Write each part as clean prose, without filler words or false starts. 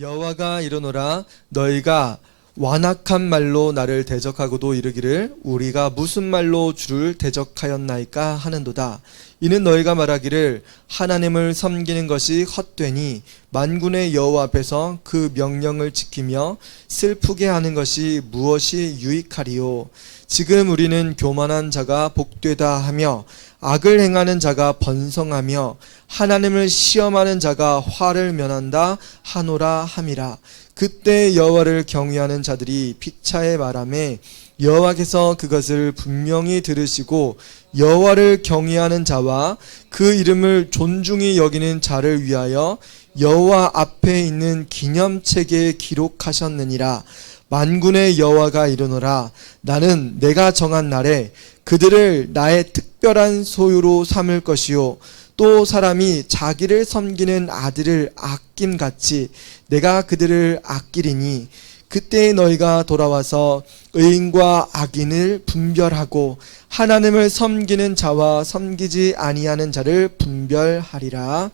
여호와가 이르노라 너희가 완악한 말로 나를 대적하고도 이르기를 우리가 무슨 말로 주를 대적하였나이까 하는도다. 이는 너희가 말하기를 하나님을 섬기는 것이 헛되니 만군의 여호와 앞에서 그 명령을 지키며 슬프게 하는 것이 무엇이 유익하리요. 지금 우리는 교만한 자가 복되다 하며 악을 행하는 자가 번성하며 하나님을 시험하는 자가 화를 면한다 하노라 함이라. 그때 여호와를 경외하는 자들이 피차에 말하매 여호와께서 그것을 분명히 들으시고 여호와를 경외하는 자와 그 이름을 존중히 여기는 자를 위하여 여호와 앞에 있는 기념책에 기록하셨느니라. 만군의 여호와가 이르노라 나는 내가 정한 날에 그들을 나의 특별한 소유로 삼을 것이요 또 사람이 자기를 섬기는 아들을 아낌같이 내가 그들을 아끼리니 그때 너희가 돌아와서 의인과 악인을 분별하고 하나님을 섬기는 자와 섬기지 아니하는 자를 분별하리라.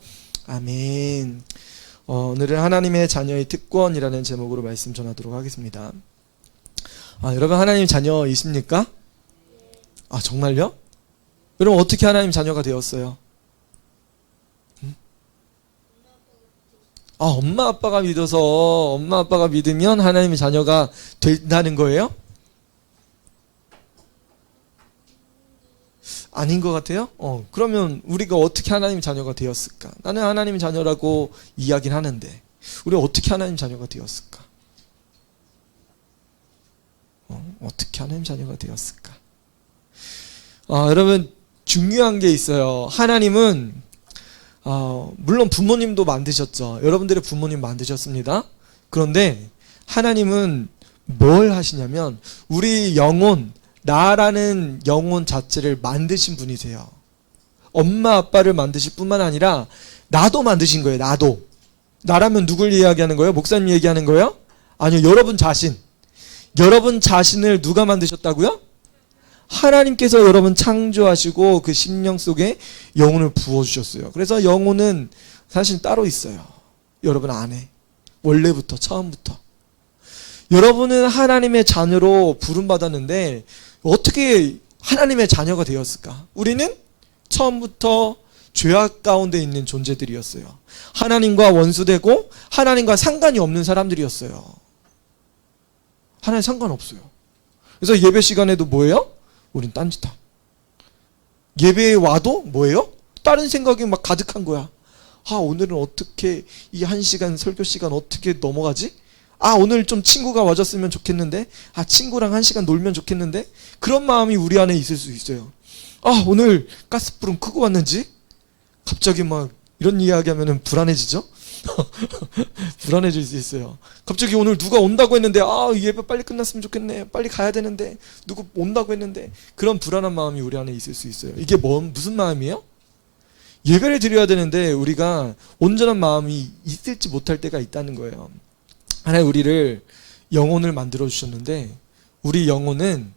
아멘. 오늘은 하나님의 자녀의 특권이라는 제목으로 말씀 전하도록 하겠습니다. 여러분 하나님 자녀이십니까? 정말요? 여러분 어떻게 하나님 자녀가 되었어요? 엄마 아빠가 믿어서 엄마 아빠가 믿으면 하나님의 자녀가 된다는 거예요? 아닌 것 같아요? 그러면 우리가 어떻게 하나님의 자녀가 되었을까? 나는 하나님의 자녀라고 이야기를 하는데 우리가 어떻게 하나님의 자녀가 되었을까? 어떻게 하나님의 자녀가 되었을까? 여러분 중요한 게 있어요. 하나님은 물론 부모님도 만드셨죠. 여러분들의 부모님 만드셨습니다. 그런데 하나님은 뭘 하시냐면 우리 영혼, 나라는 영혼 자체를 만드신 분이세요. 엄마 아빠를 만드실 뿐만 아니라 나도 만드신 거예요. 나도. 나라면 누굴 이야기하는 거예요? 목사님 얘기하는 거예요? 아니요, 여러분 자신. 여러분 자신을 누가 만드셨다고요? 하나님께서 여러분 창조하시고 그 심령 속에 영혼을 부어주셨어요. 그래서 영혼은 사실 따로 있어요. 여러분 안에. 원래부터, 처음부터. 여러분은 하나님의 자녀로 부름받았는데 어떻게 하나님의 자녀가 되었을까? 우리는 처음부터 죄악 가운데 있는 존재들이었어요. 하나님과 원수되고 하나님과 상관이 없는 사람들이었어요. 하나님 상관없어요. 그래서 예배 시간에도 뭐예요? 우린 딴짓함. 예배에 와도 뭐예요? 다른 생각이 막 가득한 거야. 오늘은 어떻게 이 1시간 설교 시간 어떻게 넘어가지? 오늘 좀 친구가 와줬으면 좋겠는데 친구랑 1시간 놀면 좋겠는데 그런 마음이 우리 안에 있을 수 있어요. 오늘 가스불은 끄고 왔는지 갑자기 막 이런 이야기하면 불안해지죠? 불안해질 수 있어요. 갑자기 오늘 누가 온다고 했는데 예배 빨리 끝났으면 좋겠네. 빨리 가야 되는데 누구 온다고 했는데 그런 불안한 마음이 우리 안에 있을 수 있어요. 이게 무슨 마음이에요? 예배를 드려야 되는데 우리가 온전한 마음이 있을지 못할 때가 있다는 거예요. 하나님 우리를 영혼을 만들어 주셨는데 우리 영혼은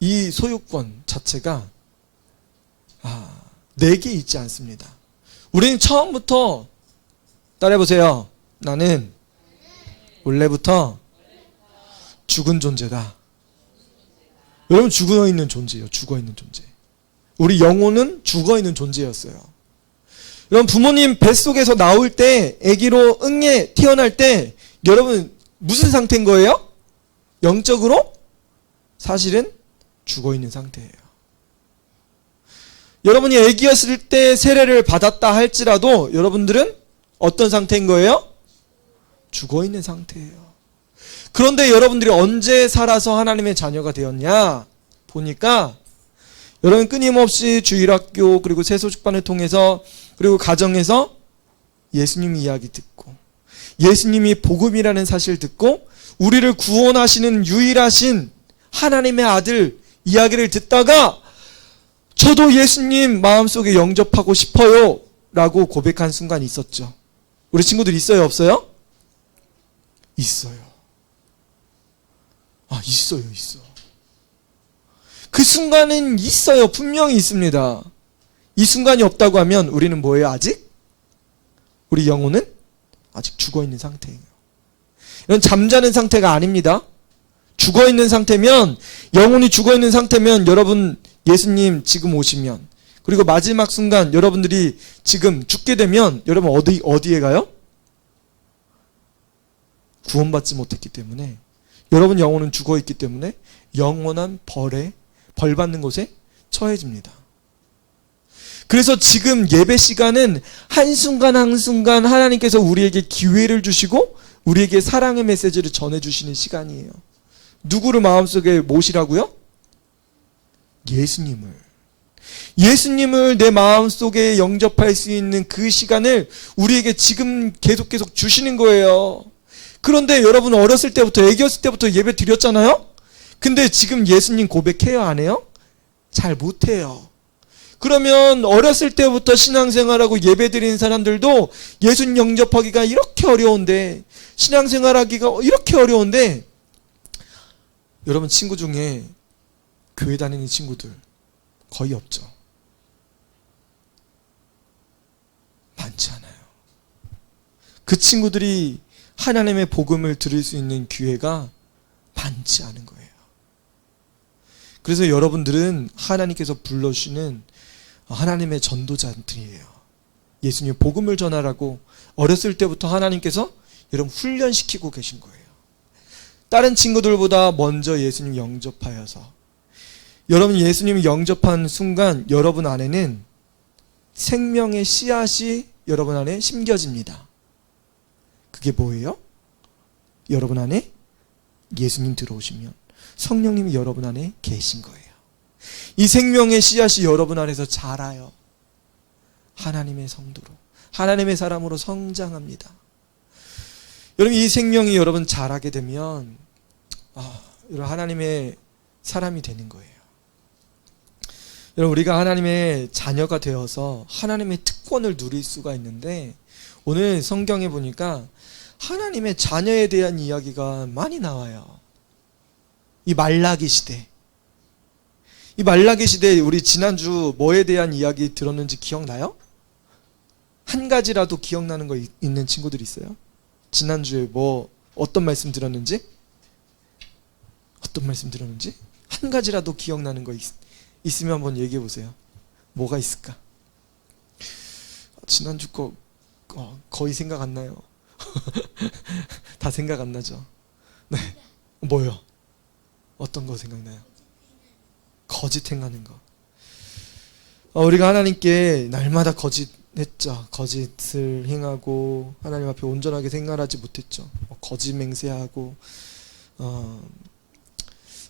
이 소유권 자체가 내게 있지 않습니다. 우리는 처음부터 따라해보세요. 나는 원래부터 죽은 존재다. 여러분 죽어있는 존재예요. 죽어있는 존재. 우리 영혼은 죽어있는 존재였어요. 여러분 부모님 뱃속에서 나올 때 아기로 응애 태어날 때 여러분 무슨 상태인 거예요? 영적으로 사실은 죽어있는 상태예요. 여러분이 아기였을 때 세례를 받았다 할지라도 여러분들은 어떤 상태인 거예요? 죽어있는 상태예요. 그런데 여러분들이 언제 살아서 하나님의 자녀가 되었냐 보니까 여러분 끊임없이 주일학교 그리고 세소식반을 통해서 그리고 가정에서 예수님 이야기 듣고 예수님이 복음이라는 사실을 듣고 우리를 구원하시는 유일하신 하나님의 아들 이야기를 듣다가 저도 예수님 마음속에 영접하고 싶어요 라고 고백한 순간이 있었죠. 우리 친구들 있어요? 없어요? 있어요. 있어. 그 순간은 있어요. 분명히 있습니다. 이 순간이 없다고 하면 우리는 뭐예요? 아직? 우리 영혼은 아직 죽어있는 상태예요. 이건 잠자는 상태가 아닙니다. 죽어있는 상태면, 영혼이 죽어있는 상태면 여러분 예수님 지금 오시면, 그리고 마지막 순간 여러분들이 지금 죽게 되면 여러분 어디에 가요? 구원받지 못했기 때문에, 여러분 영혼은 죽어있기 때문에 영원한 벌 받는 곳에 처해집니다. 그래서 지금 예배 시간은 한순간 한순간 하나님께서 우리에게 기회를 주시고 우리에게 사랑의 메시지를 전해주시는 시간이에요. 누구를 마음속에 모시라고요? 예수님을 내 마음속에 영접할 수 있는 그 시간을 우리에게 지금 계속 주시는 거예요. 그런데 여러분 어렸을 때부터, 애기였을 때부터 예배 드렸잖아요? 근데 지금 예수님 고백해요, 안 해요? 잘 못해요. 그러면 어렸을 때부터 신앙생활하고 예배 드리는 사람들도 예수님 영접하기가 이렇게 어려운데, 신앙생활하기가 이렇게 어려운데, 여러분 친구 중에 교회 다니는 친구들 거의 없죠. 많지 않아요. 그 친구들이 하나님의 복음을 들을 수 있는 기회가 많지 않은 거예요. 그래서 여러분들은 하나님께서 불러주시는 하나님의 전도자들이에요. 예수님의 복음을 전하라고 어렸을 때부터 하나님께서 여러분 훈련시키고 계신 거예요. 다른 친구들보다 먼저 예수님 영접하여서, 여러분 예수님 영접한 순간 여러분 안에는 생명의 씨앗이 여러분 안에 심겨집니다. 그게 뭐예요? 여러분 안에 예수님 들어오시면 성령님이 여러분 안에 계신 거예요. 이 생명의 씨앗이 여러분 안에서 자라요. 하나님의 성도로, 하나님의 사람으로 성장합니다. 여러분 이 생명이 여러분 자라게 되면 여러분 하나님의 사람이 되는 거예요. 여러분 우리가 하나님의 자녀가 되어서 하나님의 특권을 누릴 수가 있는데, 오늘 성경에 보니까 하나님의 자녀에 대한 이야기가 많이 나와요. 이 말라기 시대, 우리 지난주 뭐에 대한 이야기 들었는지 기억나요? 한 가지라도 기억나는 거 있는 친구들 있어요? 지난주에 어떤 말씀 들었는지? 한 가지라도 기억나는 거 있으면 한번 얘기해 보세요. 뭐가 있을까? 지난주 거 거의 생각 안 나요. 다 생각 안 나죠? 네. 뭐요? 어떤 거 생각나요? 거짓 행하는 거. 우리가 하나님께 날마다 거짓했죠. 거짓을 행하고 하나님 앞에 온전하게 생활하지 못했죠. 거짓 맹세하고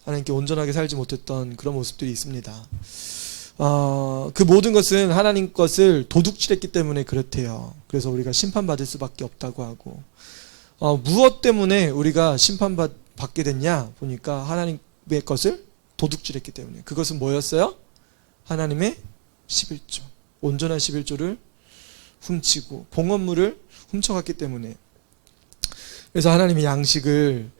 하나님께 온전하게 살지 못했던 그런 모습들이 있습니다. 그 모든 것은 하나님 것을 도둑질했기 때문에 그렇대요. 그래서 우리가 심판받을 수밖에 없다고 하고, 무엇 때문에 우리가 심판받게 됐냐 보니까 하나님의 것을 도둑질했기 때문에. 그것은 뭐였어요? 하나님의 11조, 온전한 11조를 훔치고 봉헌물을 훔쳐갔기 때문에. 그래서 하나님의 양식을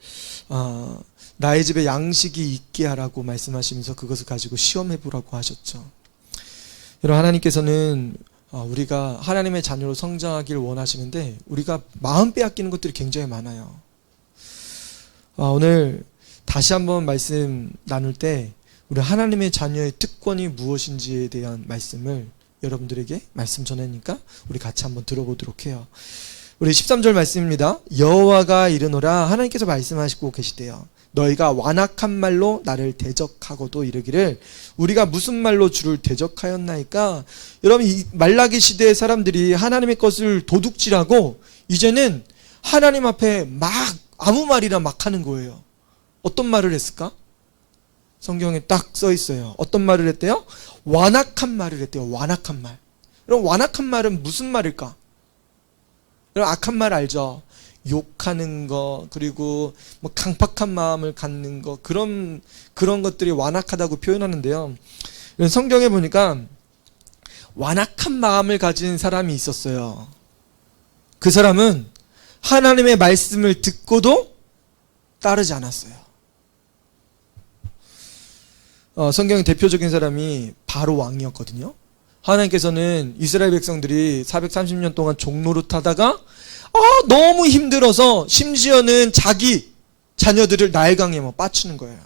나의 집에 양식이 있게 하라고 말씀하시면서 그것을 가지고 시험해보라고 하셨죠. 여러분 하나님께서는 우리가 하나님의 자녀로 성장하기를 원하시는데 우리가 마음 빼앗기는 것들이 굉장히 많아요. 오늘 다시 한번 말씀 나눌 때 우리 하나님의 자녀의 특권이 무엇인지에 대한 말씀을 여러분들에게 말씀 전하니까 우리 같이 한번 들어보도록 해요. 우리 13절 말씀입니다. 여호와가 이르노라, 하나님께서 말씀하시고 계시대요. 너희가 완악한 말로 나를 대적하고도 이르기를 우리가 무슨 말로 주를 대적하였나이까. 여러분 이 말라기 시대의 사람들이 하나님의 것을 도둑질하고 이제는 하나님 앞에 막 아무 말이나 막 하는 거예요. 어떤 말을 했을까? 성경에 딱 써 있어요. 어떤 말을 했대요? 완악한 말을 했대요. 완악한 말. 그럼 완악한 말은 무슨 말일까? 여러분 악한 말 알죠? 욕하는 거, 그리고 뭐 강팍한 마음을 갖는 거, 그런 것들이 완악하다고 표현하는데요. 성경에 보니까 완악한 마음을 가진 사람이 있었어요. 그 사람은 하나님의 말씀을 듣고도 따르지 않았어요. 성경의 대표적인 사람이 바로 왕이었거든요. 하나님께서는 이스라엘 백성들이 430년 동안 종노릇하다가 너무 힘들어서 심지어는 자기 자녀들을 나일강에 빠치는 거예요.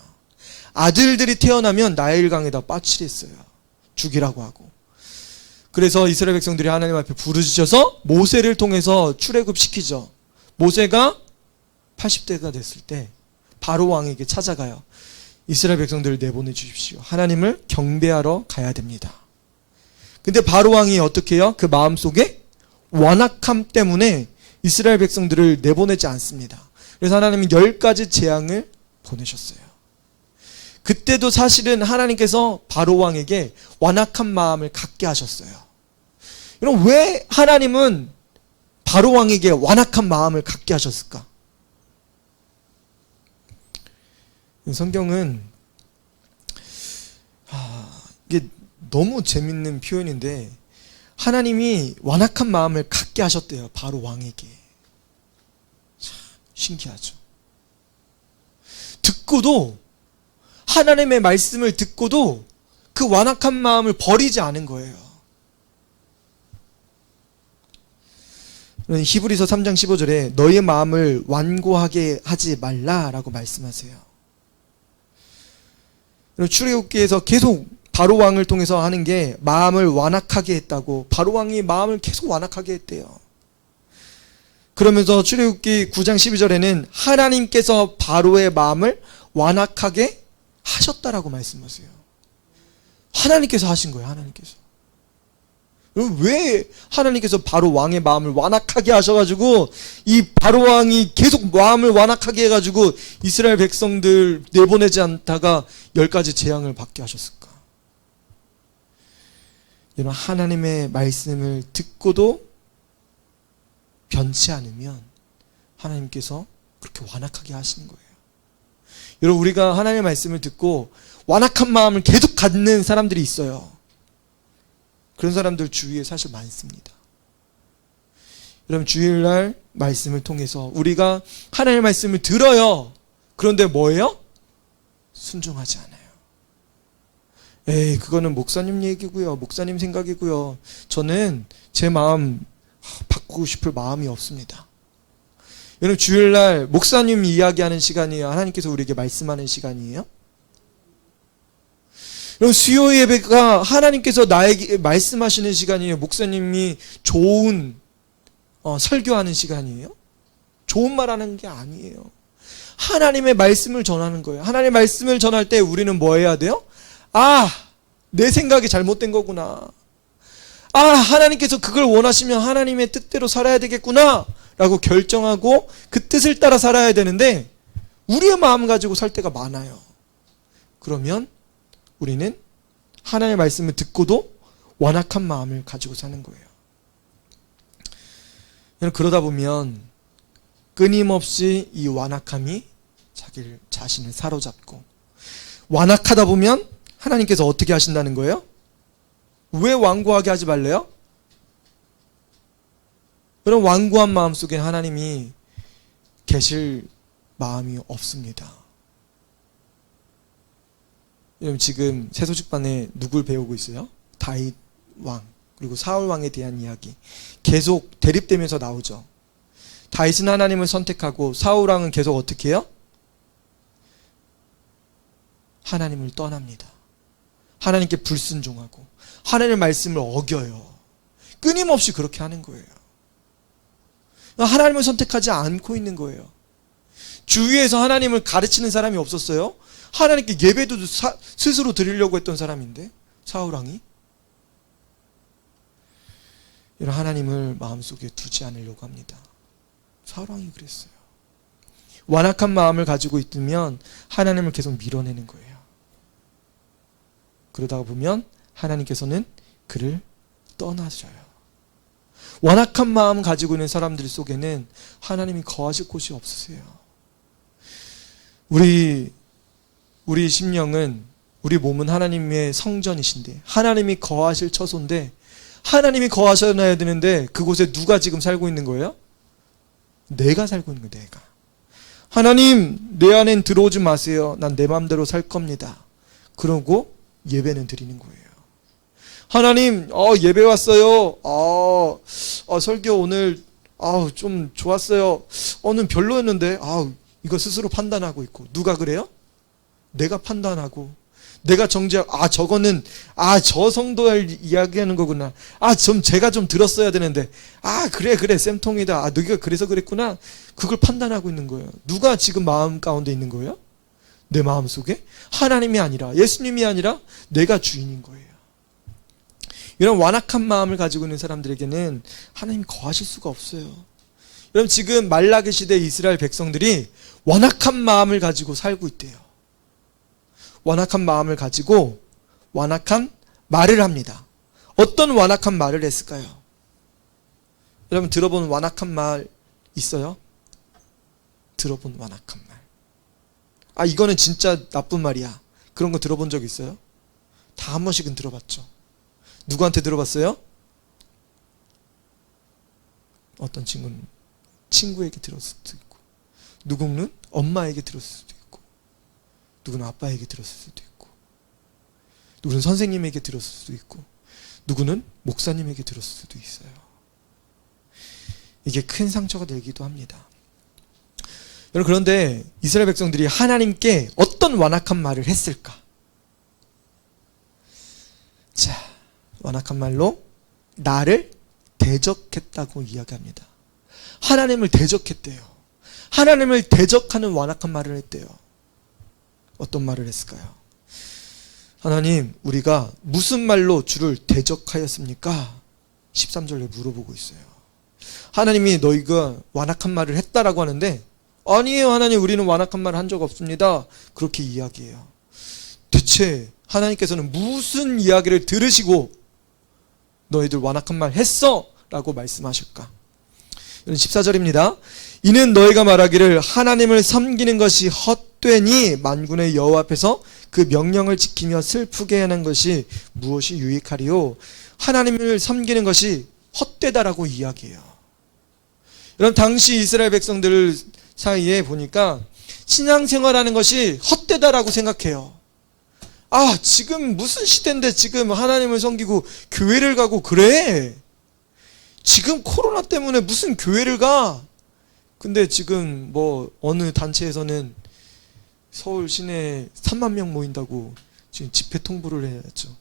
아들들이 태어나면 나일강에다 빠치랬어요. 죽이라고 하고. 그래서 이스라엘 백성들이 하나님 앞에 부르짖어서 모세를 통해서 출애굽시키죠. 모세가 80대가 됐을 때 바로 왕에게 찾아가요. 이스라엘 백성들을 내보내 주십시오. 하나님을 경배하러 가야 됩니다. 근데 바로 왕이 어떻게 해요? 그 마음속에 완악함 때문에 이스라엘 백성들을 내보내지 않습니다. 그래서 하나님은 10가지 재앙을 보내셨어요. 그때도 사실은 하나님께서 바로 왕에게 완악한 마음을 갖게 하셨어요. 그럼 왜 하나님은 바로 왕에게 완악한 마음을 갖게 하셨을까? 성경은 이게 너무 재밌는 표현인데 하나님이 완악한 마음을 갖게 하셨대요. 바로 왕에게. 참 신기하죠. 듣고도 하나님의 말씀을 듣고도 그 완악한 마음을 버리지 않은 거예요. 히브리서 3장 15절에 너의 마음을 완고하게 하지 말라라고 말씀하세요. 출애굽기에서 계속 바로 왕을 통해서 하는 게 마음을 완악하게 했다고, 바로 왕이 마음을 계속 완악하게 했대요. 그러면서 출애굽기 9장 12절에는 하나님께서 바로의 마음을 완악하게 하셨다라고 말씀하세요. 하나님께서 하신 거예요. 하나님께서. 그럼 왜 하나님께서 바로 왕의 마음을 완악하게 하셔가지고 이 바로 왕이 계속 마음을 완악하게 해가지고 이스라엘 백성들 내보내지 않다가 10가지 재앙을 받게 하셨을까? 여러분, 하나님의 말씀을 듣고도 변치 않으면 하나님께서 그렇게 완악하게 하시는 거예요. 여러분, 우리가 하나님의 말씀을 듣고 완악한 마음을 계속 갖는 사람들이 있어요. 그런 사람들 주위에 사실 많습니다. 여러분, 주일날 말씀을 통해서 우리가 하나님의 말씀을 들어요. 그런데 뭐예요? 순종하지 않아요. 에이, 그거는 목사님 얘기고요. 목사님 생각이고요. 저는 제 마음 바꾸고 싶을 마음이 없습니다. 여러분, 주일날 목사님 이야기하는 시간이에요? 하나님께서 우리에게 말씀하는 시간이에요? 여러분, 수요 예배가 하나님께서 나에게 말씀하시는 시간이에요? 목사님이 좋은 설교하는 시간이에요? 좋은 말하는 게 아니에요. 하나님의 말씀을 전하는 거예요. 하나님의 말씀을 전할 때 우리는 뭐 해야 돼요? 내 생각이 잘못된 거구나. 하나님께서 그걸 원하시면 하나님의 뜻대로 살아야 되겠구나 라고 결정하고 그 뜻을 따라 살아야 되는데 우리의 마음 가지고 살 때가 많아요. 그러면 우리는 하나님의 말씀을 듣고도 완악한 마음을 가지고 사는 거예요. 그러다 보면 끊임없이 이 완악함이 자신을 사로잡고, 완악하다 보면 하나님께서 어떻게 하신다는 거예요? 왜 완고하게 하지 말래요? 그런 완고한 마음 속에 하나님이 계실 마음이 없습니다. 여러분, 지금 새소식반에 누굴 배우고 있어요? 다윗 왕 그리고 사울 왕에 대한 이야기 계속 대립되면서 나오죠. 다윗은 하나님을 선택하고 사울 왕은 계속 어떻게 해요? 하나님을 떠납니다. 하나님께 불순종하고 하나님의 말씀을 어겨요. 끊임없이 그렇게 하는 거예요. 하나님을 선택하지 않고 있는 거예요. 주위에서 하나님을 가르치는 사람이 없었어요? 하나님께 예배도 스스로 드리려고 했던 사람인데 사울왕이 이런 하나님을 마음속에 두지 않으려고 합니다. 사울왕이 그랬어요. 완악한 마음을 가지고 있으면 하나님을 계속 밀어내는 거예요. 그러다가 보면 하나님께서는 그를 떠나셔요. 완악한 마음 가지고 있는 사람들 속에는 하나님이 거하실 곳이 없으세요. 우리 심령은, 우리 몸은 하나님의 성전이신데, 하나님이 거하실 처소인데, 하나님이 거하셔야 되는데 그곳에 누가 지금 살고 있는 거예요? 내가 살고 있는 거예요. 내가. 하나님, 내 안엔 들어오지 마세요. 난 내 마음대로 살 겁니다. 그러고 예배는 드리는 거예요. 하나님, 예배 왔어요. 설교 오늘 아우 좀 좋았어요. 어는 별로였는데 아우 이거 스스로 판단하고 있고. 누가 그래요? 내가 판단하고 내가 정죄하고 저거는 저 성도를 이야기하는 거구나. 좀 제가 좀 들었어야 되는데 그래 쌤통이다. 너희가 그래서 그랬구나. 그걸 판단하고 있는 거예요. 누가 지금 마음 가운데 있는 거예요? 내 마음 속에? 하나님이 아니라 예수님이 아니라 내가 주인인 거예요. 이런 완악한 마음을 가지고 있는 사람들에게는 하나님이 거하실 수가 없어요. 여러분 지금 말라기 시대 이스라엘 백성들이 완악한 마음을 가지고 살고 있대요. 완악한 마음을 가지고 완악한 말을 합니다. 어떤 완악한 말을 했을까요? 여러분 들어본 완악한 말 있어요? 들어본 완악한 말. 이거는 진짜 나쁜 말이야. 그런 거 들어본 적 있어요? 다 한 번씩은 들어봤죠. 누구한테 들어봤어요? 어떤 친구는 친구에게 들었을 수도 있고, 누구는 엄마에게 들었을 수도 있고, 누구는 아빠에게 들었을 수도 있고, 누구는 선생님에게 들었을 수도 있고, 누구는 목사님에게 들었을 수도 있어요. 이게 큰 상처가 되기도 합니다. 여러분 그런데 이스라엘 백성들이 하나님께 어떤 완악한 말을 했을까? 자, 완악한 말로 나를 대적했다고 이야기합니다. 하나님을 대적했대요. 하나님을 대적하는 완악한 말을 했대요. 어떤 말을 했을까요? 하나님, 우리가 무슨 말로 주를 대적하였습니까? 13절에 물어보고 있어요. 하나님이 너희가 완악한 말을 했다라고 하는데 아니에요 하나님, 우리는 완악한 말을 한 적 없습니다. 그렇게 이야기해요. 대체 하나님께서는 무슨 이야기를 들으시고 너희들 완악한 말 했어? 라고 말씀하실까? 14절입니다. 이는 너희가 말하기를 하나님을 섬기는 것이 헛되니 만군의 여호와 앞에서 그 명령을 지키며 슬프게 하는 것이 무엇이 유익하리요? 하나님을 섬기는 것이 헛되다라고 이야기해요. 여러분 당시 이스라엘 백성들 사이에 보니까 신앙생활하는 것이 헛되다라고 생각해요. 지금 무슨 시대인데 지금 하나님을 섬기고 교회를 가고 그래? 지금 코로나 때문에 무슨 교회를 가? 근데 지금 어느 단체에서는 서울 시내에 3만 명 모인다고 지금 집회 통보를 해야죠.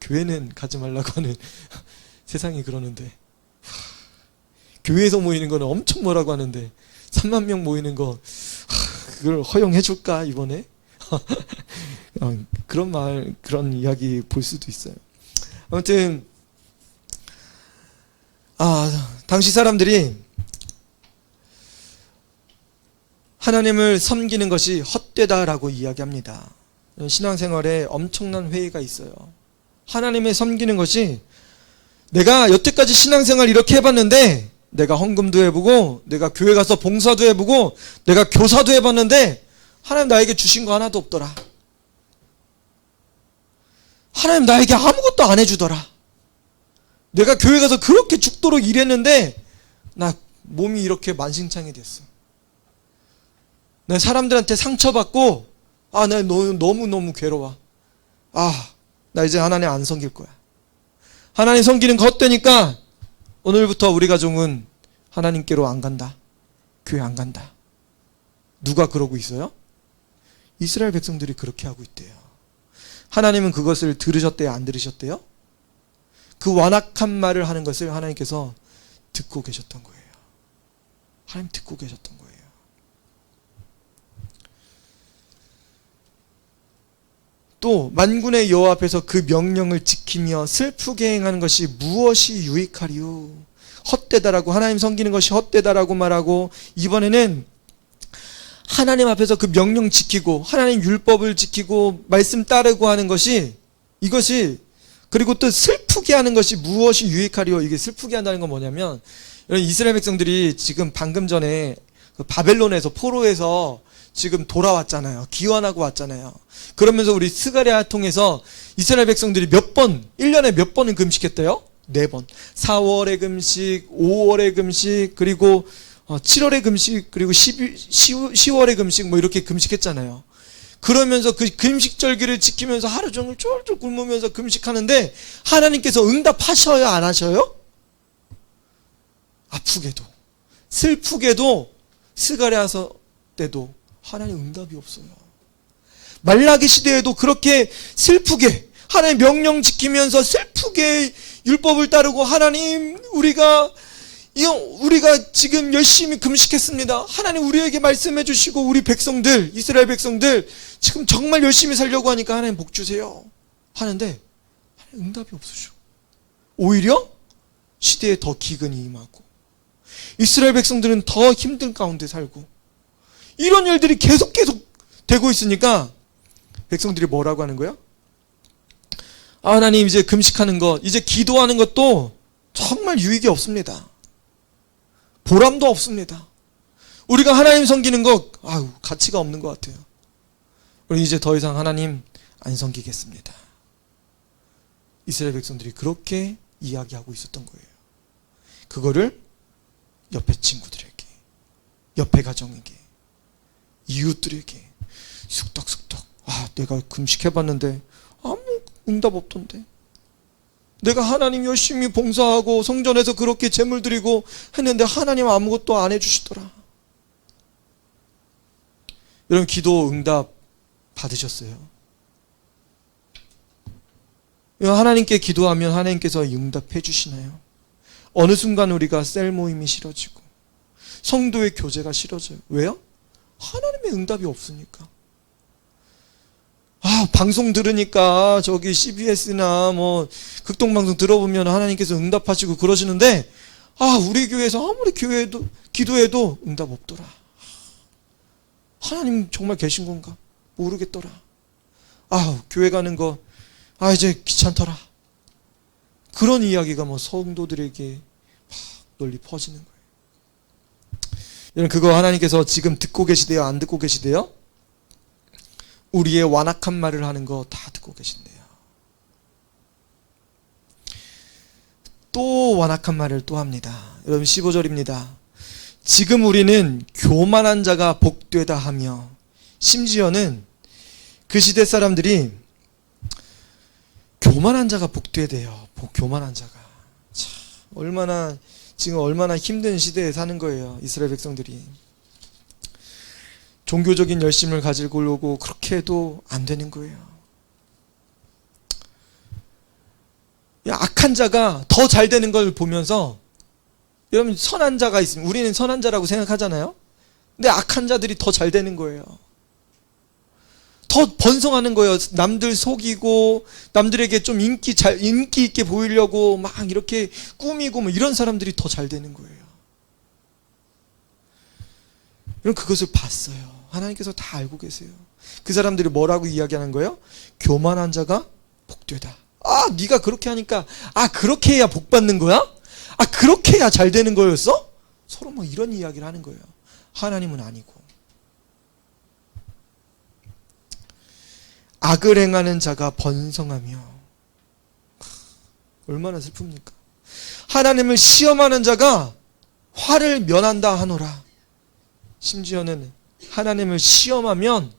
교회는 가지 말라고 하는 세상이 그러는데 교회에서 모이는 거는 엄청 뭐라고 하는데 3만 명 모이는 거 그걸 허용해 줄까 이번에? 그런 이야기 볼 수도 있어요. 아무튼 당시 사람들이 하나님을 섬기는 것이 헛되다라고 이야기합니다. 신앙생활에 엄청난 회의가 있어요. 하나님을 섬기는 것이 내가 여태까지 신앙생활 이렇게 해봤는데 내가 헌금도 해보고 내가 교회 가서 봉사도 해보고 내가 교사도 해봤는데 하나님 나에게 주신 거 하나도 없더라. 하나님 나에게 아무것도 안 해주더라. 내가 교회 가서 그렇게 죽도록 일했는데 나 몸이 이렇게 만신창이 됐어. 내 사람들한테 상처받고 나 너무너무 괴로워. 나 이제 하나님 안 섬길 거야. 하나님 섬기는 거 헛되니까 오늘부터 우리 가족은 하나님께로 안 간다. 교회 안 간다. 누가 그러고 있어요? 이스라엘 백성들이 그렇게 하고 있대요. 하나님은 그것을 들으셨대요? 안 들으셨대요? 그 완악한 말을 하는 것을 하나님께서 듣고 계셨던 거예요. 하나님 듣고 계셨던 거예요. 또 만군의 여호와 앞에서 그 명령을 지키며 슬프게 행하는 것이 무엇이 유익하리요? 헛되다라고, 하나님 섬기는 것이 헛되다라고 말하고, 이번에는 하나님 앞에서 그 명령 지키고 하나님 율법을 지키고 말씀 따르고 하는 것이, 이것이, 그리고 또 슬프게 하는 것이 무엇이 유익하리요? 이게 슬프게 한다는 건 뭐냐면, 이스라엘 백성들이 지금 방금 전에 바벨론에서 포로에서 지금 돌아왔잖아요. 기환하고 왔잖아요. 그러면서 우리 스가랴 통해서 이스라엘 백성들이 1년에 몇 번은 금식했대요? 4번. 4월에 금식, 5월에 금식, 그리고 7월에 금식, 그리고 10월에 금식, 이렇게 금식했잖아요. 그러면서 그 금식절기를 지키면서 하루 종일 쫄쫄 굶으면서 금식하는데 하나님께서 응답하셔요? 안 하셔요? 슬프게도 스가랴서 때도 하나님 응답이 없어요. 말라기 시대에도 그렇게 슬프게 하나님 명령 지키면서 슬프게 율법을 따르고 하나님 우리가 지금 열심히 금식했습니다. 하나님 우리에게 말씀해 주시고 우리 백성들 이스라엘 백성들 지금 정말 열심히 살려고 하니까 하나님 복 주세요 하는데 하나님 응답이 없으셔. 오히려 시대에 더 기근이 임하고 이스라엘 백성들은 더 힘든 가운데 살고 이런 일들이 계속 되고 있으니까 백성들이 뭐라고 하는 거야? 하나님 이제 금식하는 것, 이제 기도하는 것도 정말 유익이 없습니다. 보람도 없습니다. 우리가 하나님 섬기는 것 가치가 없는 것 같아요. 우리 이제 더 이상 하나님 안 섬기겠습니다. 이스라엘 백성들이 그렇게 이야기하고 있었던 거예요. 그거를 옆에 친구들에게, 옆에 가정에게, 이웃들에게 숙덕숙덕 내가 금식해봤는데 아무 응답 없던데, 내가 하나님 열심히 봉사하고 성전에서 그렇게 제물 드리고 했는데 하나님 아무것도 안 해주시더라. 여러분 기도 응답 받으셨어요? 하나님께 기도하면 하나님께서 응답해 주시나요? 어느 순간 우리가 셀 모임이 싫어지고 성도의 교제가 싫어져요. 왜요? 하나님의 응답이 없으니까. 방송 들으니까 저기 CBS나 뭐 극동방송 들어보면 하나님께서 응답하시고 그러시는데 우리 교회에서 아무리 기도해도 응답 없더라. 하나님 정말 계신 건가? 모르겠더라. 교회 가는 거 이제 귀찮더라. 그런 이야기가 뭐 성도들에게 막 널리 퍼지는 거예요. 여러분 그거 하나님께서 지금 듣고 계시대요? 안 듣고 계시대요? 우리의 완악한 말을 하는 거 다 듣고 계신대요. 또 완악한 말을 또 합니다. 여러분 15절입니다. 지금 우리는 교만한 자가 복되다 하며, 심지어는 그 시대 사람들이 교만한 자가 복되대요. 교만한 자가. 참, 지금 얼마나 힘든 시대에 사는 거예요. 이스라엘 백성들이. 종교적인 열심을 가지려고 그렇게 해도 안 되는 거예요. 악한 자가 더 잘 되는 걸 보면서, 여러분 선한 자가 있으면 우리는 선한 자라고 생각하잖아요. 근데 악한 자들이 더 잘 되는 거예요. 더 번성하는 거예요. 남들 속이고 남들에게 좀 인기 있게 보이려고 막 이렇게 꾸미고 뭐 이런 사람들이 더 잘 되는 거예요. 여러분 그것을 봤어요. 하나님께서 다 알고 계세요. 그 사람들이 뭐라고 이야기하는 거예요? 교만한 자가 복되다. 네가 그렇게 하니까 그렇게 해야 복 받는 거야? 그렇게 해야 잘 되는 거였어? 서로 뭐 이런 이야기를 하는 거예요. 하나님은 아니고. 악을 행하는 자가 번성하며, 얼마나 슬픕니까? 하나님을 시험하는 자가 화를 면한다 하노라. 심지어는 하나님을 시험하면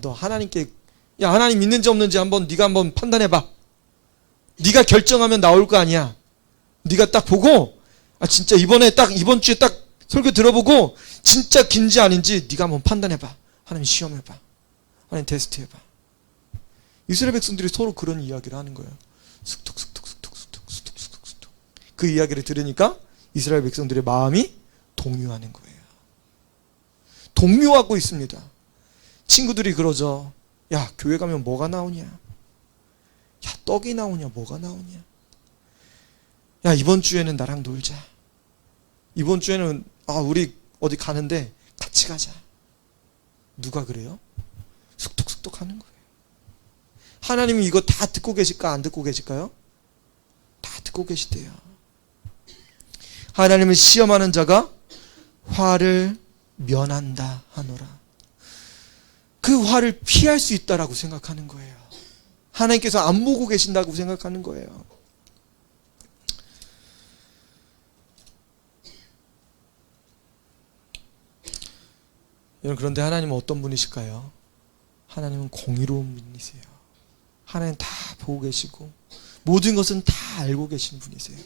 너 하나님께 하나님 있는지 없는지 네가 한번 판단해봐. 네가 결정하면 나올 거 아니야. 네가 딱 보고 진짜 이번 주에 딱 설교 들어보고 진짜 긴지 아닌지 네가 한번 판단해봐. 하나님 시험해봐. 하나님 테스트해봐. 이스라엘 백성들이 서로 그런 이야기를 하는 거예요. 숙tuk숙tuk숙tuk숙. 그 이야기를 들으니까 이스라엘 백성들의 마음이 동요하는 거예요. 동요하고 있습니다. 친구들이 그러죠. 교회 가면 뭐가 나오냐? 떡이 나오냐? 뭐가 나오냐? 이번 주에는 나랑 놀자. 이번 주에는 우리 어디 가는데 같이 가자. 누가 그래요? 숙tuk숙tuk하는 거예요. 하나님이 이거 다 듣고 계실까? 안 듣고 계실까요? 다 듣고 계시대요. 하나님을 시험하는 자가 화를 면한다 하노라. 그 화를 피할 수 있다라고 생각하는 거예요. 하나님께서 안 보고 계신다고 생각하는 거예요. 여러분 그런데 하나님은 어떤 분이실까요? 하나님은 공의로운 분이세요. 하나님 다 보고 계시고 모든 것은 다 알고 계신 분이세요.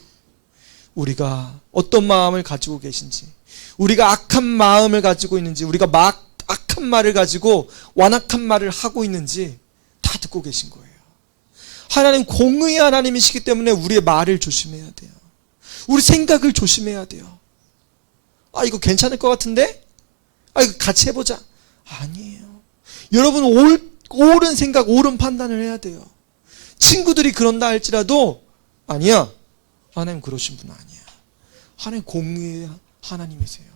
우리가 어떤 마음을 가지고 계신지, 우리가 악한 마음을 가지고 있는지, 우리가 악한 말을 가지고 완악한 말을 하고 있는지 다 듣고 계신 거예요. 하나님 공의의 하나님이시기 때문에 우리의 말을 조심해야 돼요. 우리 생각을 조심해야 돼요. 아, 이거 괜찮을 것 같은데? 아, 이거 같이 해보자. 아니에요. 여러분, 옳은 생각, 옳은 판단을 해야 돼요. 친구들이 그런다 할지라도 아니야, 하나님 그러신 분 아니야. 하나님 공의의 하나님이세요.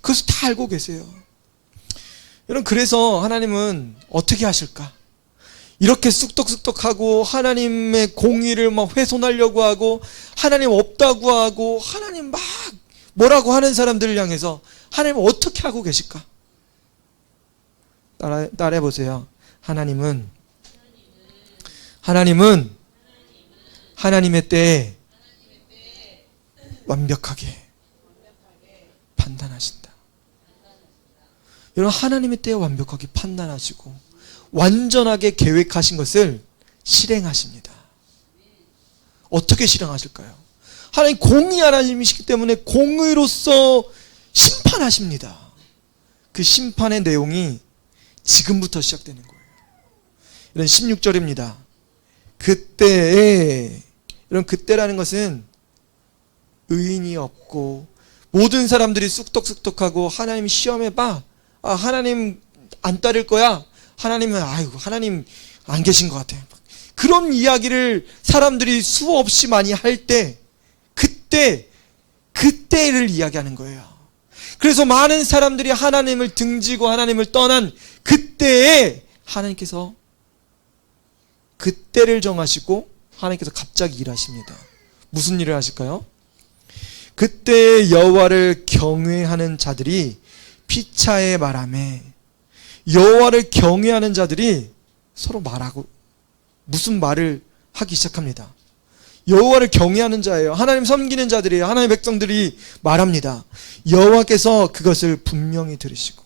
그것을 다 알고 계세요. 여러분, 그래서 하나님은 어떻게 하실까? 이렇게 쑥덕쑥덕하고 하나님의 공의를 막 훼손하려고 하고 하나님 없다고 하고 하나님 막 뭐라고 하는 사람들을 향해서 하나님은 어떻게 하고 계실까? 따라해 보세요. 하나님은 하나님의 때에 완벽하게 판단하신다. 여러분, 하나님의 때에 완벽하게 판단하시고 완전하게 계획하신 것을 실행하십니다. 어떻게 실행하실까요? 하나님 공의 하나님이시기 때문에 공의로서 심판하십니다. 그 심판의 내용이 지금부터 시작되는 거예요. 이런 16절입니다. 그때에, 이런 그때라는 것은 의인이 없고 모든 사람들이 쑥덕쑥덕하고 하나님 시험해봐. 아, 하나님 안 따를 거야. 하나님은 아이고 하나님 안 계신 것 같아. 그런 이야기를 사람들이 수없이 많이 할 때 그때를 이야기하는 거예요. 그래서 많은 사람들이 하나님을 등지고 하나님을 떠난 그때에 하나님께서 그때를 정하시고 하나님께서 갑자기 일하십니다. 무슨 일을 하실까요? 그때 여호와를 경외하는 자들이 피차의 바람에, 여호와를 경외하는 자들이 서로 말하고 무슨 말을 하기 시작합니다. 여호와를 경외하는 자예요. 하나님 섬기는 자들이에요. 하나님의 백성들이 말합니다. 여호와께서 그것을 분명히 들으시고,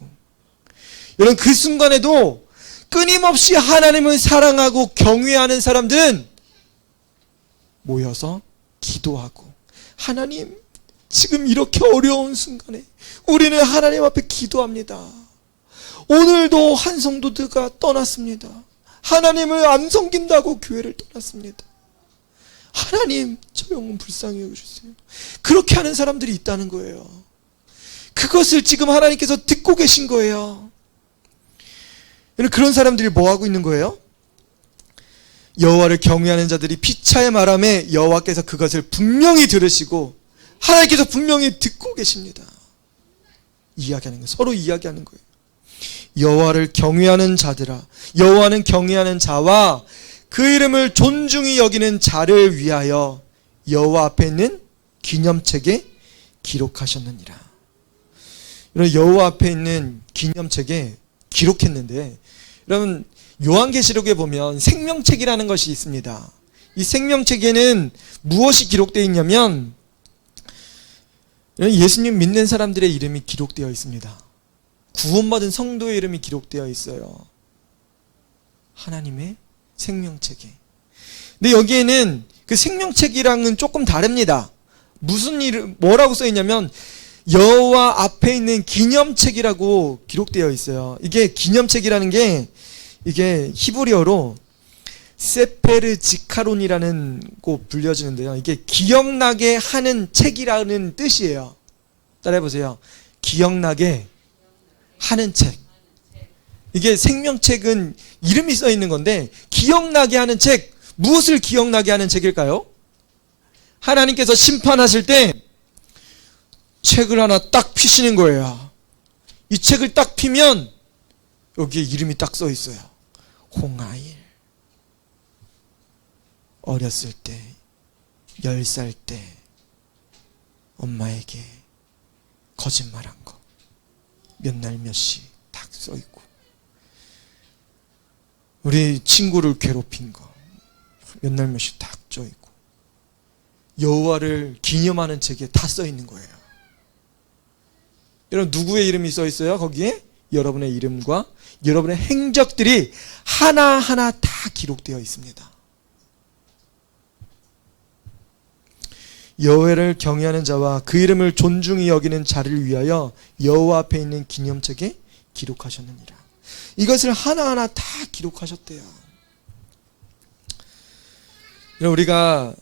여러분, 그 순간에도 끊임없이 하나님을 사랑하고 경외하는 사람들은 모여서 기도하고, 하나님 지금 이렇게 어려운 순간에 우리는 하나님 앞에 기도합니다. 오늘도 한 성도들가 떠났습니다. 하나님을 안 섬긴다고 교회를 떠났습니다. 하나님 저 영혼 불쌍히 여겨주세요. 그렇게 하는 사람들이 있다는 거예요. 그것을 지금 하나님께서 듣고 계신 거예요. 그런 사람들이 뭐 하고 있는 거예요? 여호와를 경외하는 자들이 피차의 말함에 여호와께서 그것을 분명히 들으시고 하나님께서 분명히 듣고 계십니다. 이야기하는 거예요. 서로 이야기하는 거예요. 여호와를 경외하는 자들아, 여호와는 경외하는 자와 그 이름을 존중히 여기는 자를 위하여 여호와 앞에 있는 기념책에 기록하셨느니라. 이런 여호와 앞에 있는 기념책에 기록했는데, 여러분, 요한계시록에 보면 생명책이라는 것이 있습니다. 이 생명책에는 무엇이 기록되어 있냐면 예수님 믿는 사람들의 이름이 기록되어 있습니다. 구원받은 성도의 이름이 기록되어 있어요. 하나님의 생명책에. 근데 여기에는 그 생명책이랑은 조금 다릅니다. 무슨 이름, 뭐라고 써 있냐면 여호와 앞에 있는 기념책이라고 기록되어 있어요. 이게 기념책이라는 게 이게 히브리어로 세페르 지카론이라는 거 불려지는데요. 이게 기억나게 하는 책이라는 뜻이에요. 따라해보세요. 기억나게 하는 책. 이게 생명책은 이름이 써 있는 건데, 기억나게 하는 책, 무엇을 기억나게 하는 책일까요? 하나님께서 심판하실 때 책을 하나 딱 피시는 거예요. 이 책을 딱 피면 여기에 이름이 딱 써 있어요. 홍하일. 어렸을 때, 10살 때 엄마에게 거짓말한 거, 몇 날 몇 시 딱 써 있고, 우리 친구를 괴롭힌 거, 몇 날 몇 시 딱 써 있고, 여호와를 기념하는 책에 다 써 있는 거예요. 여러분, 누구의 이름이 써 있어요? 거기에 여러분의 이름과 여러분의 행적들이 하나하나 다 기록되어 있습니다. 여호와를 경외하는 자와 그 이름을 존중히 여기는 자를 위하여 여호와 앞에 있는 기념책에 기록하셨느니라. 이것을 하나하나 다 기록하셨대요. 우리가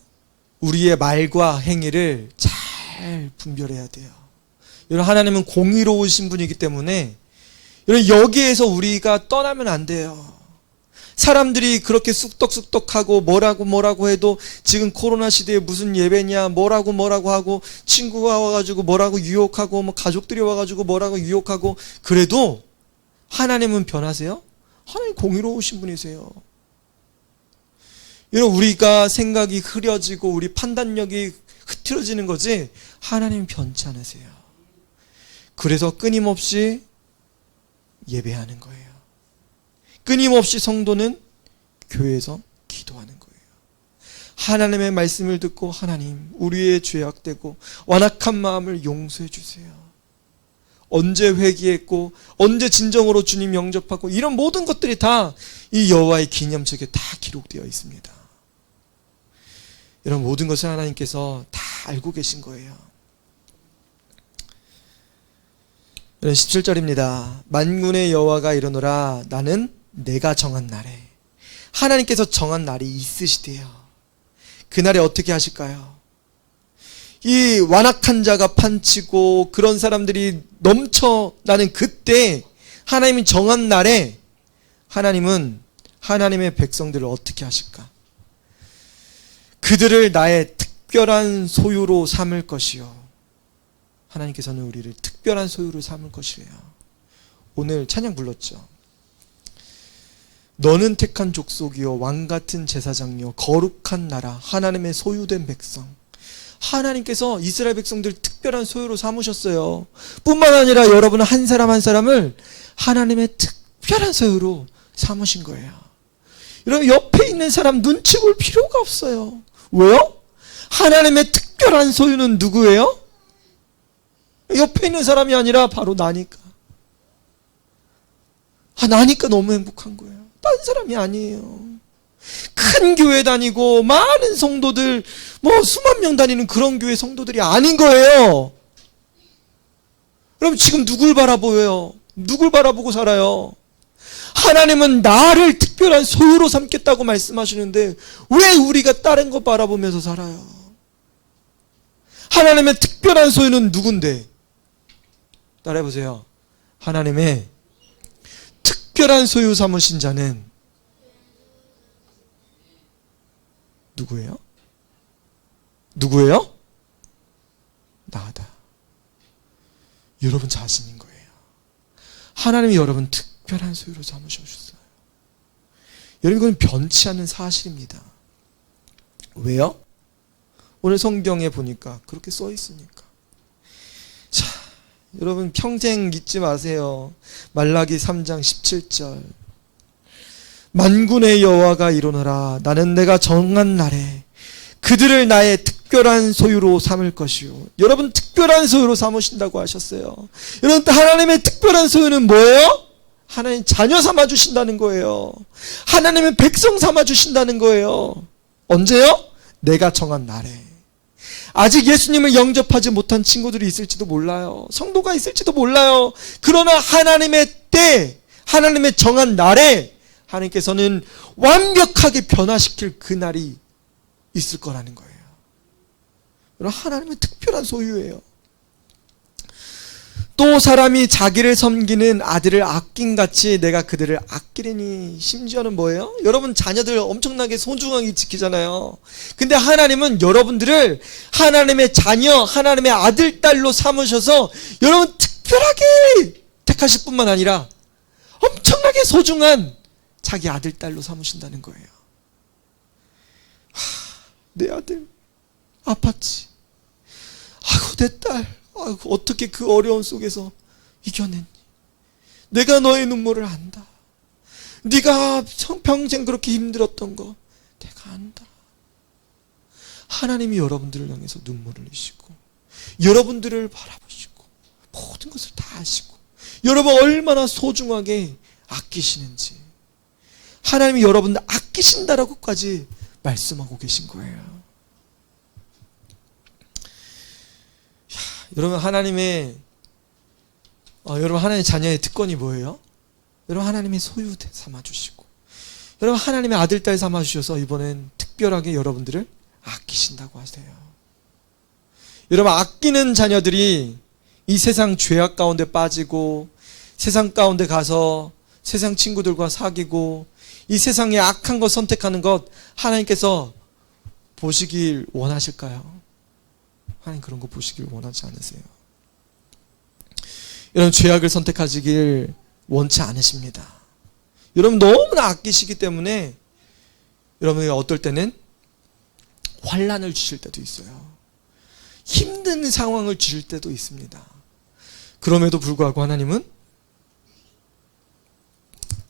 우리의 말과 행위를 잘 분별해야 돼요. 여러분, 하나님은 공의로우신 분이기 때문에 여기에서 우리가 떠나면 안 돼요. 사람들이 그렇게 쑥덕쑥덕하고 뭐라고 해도 지금 코로나 시대에 무슨 예배냐 뭐라고 하고 친구가 와가지고 뭐라고 유혹하고 뭐 가족들이 와가지고 뭐라고 유혹하고 그래도 하나님은 변하세요? 하나님 공의로우신 분이세요. 여러분, 우리가 생각이 흐려지고 우리 판단력이 흐트러지는 거지 하나님은 변치 않으세요. 그래서 끊임없이 예배하는 거예요. 끊임없이 성도는 교회에서 기도하는 거예요. 하나님의 말씀을 듣고 하나님 우리의 죄악되고 완악한 마음을 용서해 주세요. 언제 회개했고 언제 진정으로 주님 영접하고 이런 모든 것들이 다 이 여호와의 기념책에 다 기록되어 있습니다. 이런 모든 것을 하나님께서 다 알고 계신 거예요. 17절입니다. 만군의 여호와가 이르노라 나는 내가 정한 날에. 하나님께서 정한 날이 있으시대요. 그날에 어떻게 하실까요? 이 완악한 자가 판치고 그런 사람들이 넘쳐나는 그때 하나님이 정한 날에 하나님은 하나님의 백성들을 어떻게 하실까? 그들을 나의 특별한 소유로 삼을 것이요. 하나님께서는 우리를 특별한 소유로 삼을 것이에요. 오늘 찬양 불렀죠. 너는 택한 족속이요 왕같은 제사장이요 거룩한 나라 하나님의 소유된 백성. 하나님께서 이스라엘 백성들 특별한 소유로 삼으셨어요. 뿐만 아니라 여러분은 한 사람 한 사람을 하나님의 특별한 소유로 삼으신 거예요. 여러분, 옆에 있는 사람 눈치 볼 필요가 없어요. 왜요? 하나님의 특별한 소유는 누구예요? 옆에 있는 사람이 아니라 바로 나니까. 나니까 너무 행복한 거예요. 딴 사람이 아니에요. 큰 교회 다니고 많은 성도들 뭐 수만 명 다니는 그런 교회 성도들이 아닌 거예요. 그럼 지금 누굴 바라보여요? 누굴 바라보고 살아요? 하나님은 나를 특별한 소유로 삼겠다고 말씀하시는데 왜 우리가 다른 거 바라보면서 살아요? 하나님의 특별한 소유는 누군데? 따라해보세요. 하나님의 특별한 소유 삼으신 자는 누구예요? 누구예요? 나다. 여러분 자신인 거예요. 하나님이 여러분 특별한 소유로 삼으셨어요. 여러분, 이건 변치 않는 사실입니다. 왜요? 오늘 성경에 보니까 그렇게 써 있으니까. 자, 여러분 평생 잊지 마세요. 말라기 3장 17절. 만군의 여호와가 이르노라 나는 내가 정한 날에 그들을 나의 특별한 소유로 삼을 것이요. 여러분 특별한 소유로 삼으신다고 하셨어요. 여러분 하나님의 특별한 소유는 뭐예요? 하나님 자녀 삼아 주신다는 거예요. 하나님의 백성 삼아 주신다는 거예요. 언제요? 내가 정한 날에. 아직 예수님을 영접하지 못한 친구들이 있을지도 몰라요. 성도가 있을지도 몰라요. 그러나 하나님의 때, 하나님의 정한 날에 하나님께서는 완벽하게 변화시킬 그날이 있을 거라는 거예요. 여러분, 하나님의 특별한 소유예요. 또 사람이 자기를 섬기는 아들을 아낀같이 내가 그들을 아끼리니. 심지어는 뭐예요? 여러분 자녀들 엄청나게 소중하게 지키잖아요. 근데 하나님은 여러분들을 하나님의 자녀, 하나님의 아들, 딸로 삼으셔서 여러분 특별하게 택하실 뿐만 아니라 엄청나게 소중한 자기 아들, 딸로 삼으신다는 거예요. 내 아들 아팠지. 아이고 내 딸 아이고, 어떻게 그 어려움 속에서 이겨냈니? 내가 너의 눈물을 안다. 네가 평생 그렇게 힘들었던 거 내가 안다. 하나님이 여러분들을 향해서 눈물을 흘리시고 여러분들을 바라보시고 모든 것을 다 아시고 여러분 얼마나 소중하게 아끼시는지 하나님이 여러분들 아끼신다라고까지 말씀하고 계신 거예요. 여러분 하나님의 여러분 하나님의 자녀의 특권이 뭐예요? 여러분 하나님의 소유 삼아주시고, 여러분 하나님의 아들 딸 삼아주셔서 이번엔 특별하게 여러분들을 아끼신다고 하세요. 여러분 아끼는 자녀들이 이 세상 죄악 가운데 빠지고 세상 가운데 가서 세상 친구들과 사귀고 이 세상의 악한 것 선택하는 것 하나님께서 보시길 원하실까요? 하나님 그런 거 보시길 원하지 않으세요. 여러분 죄악을 선택하시길 원치 않으십니다. 여러분 너무나 아끼시기 때문에 여러분이 어떨 때는 환난을 주실 때도 있어요. 힘든 상황을 주실 때도 있습니다. 그럼에도 불구하고 하나님은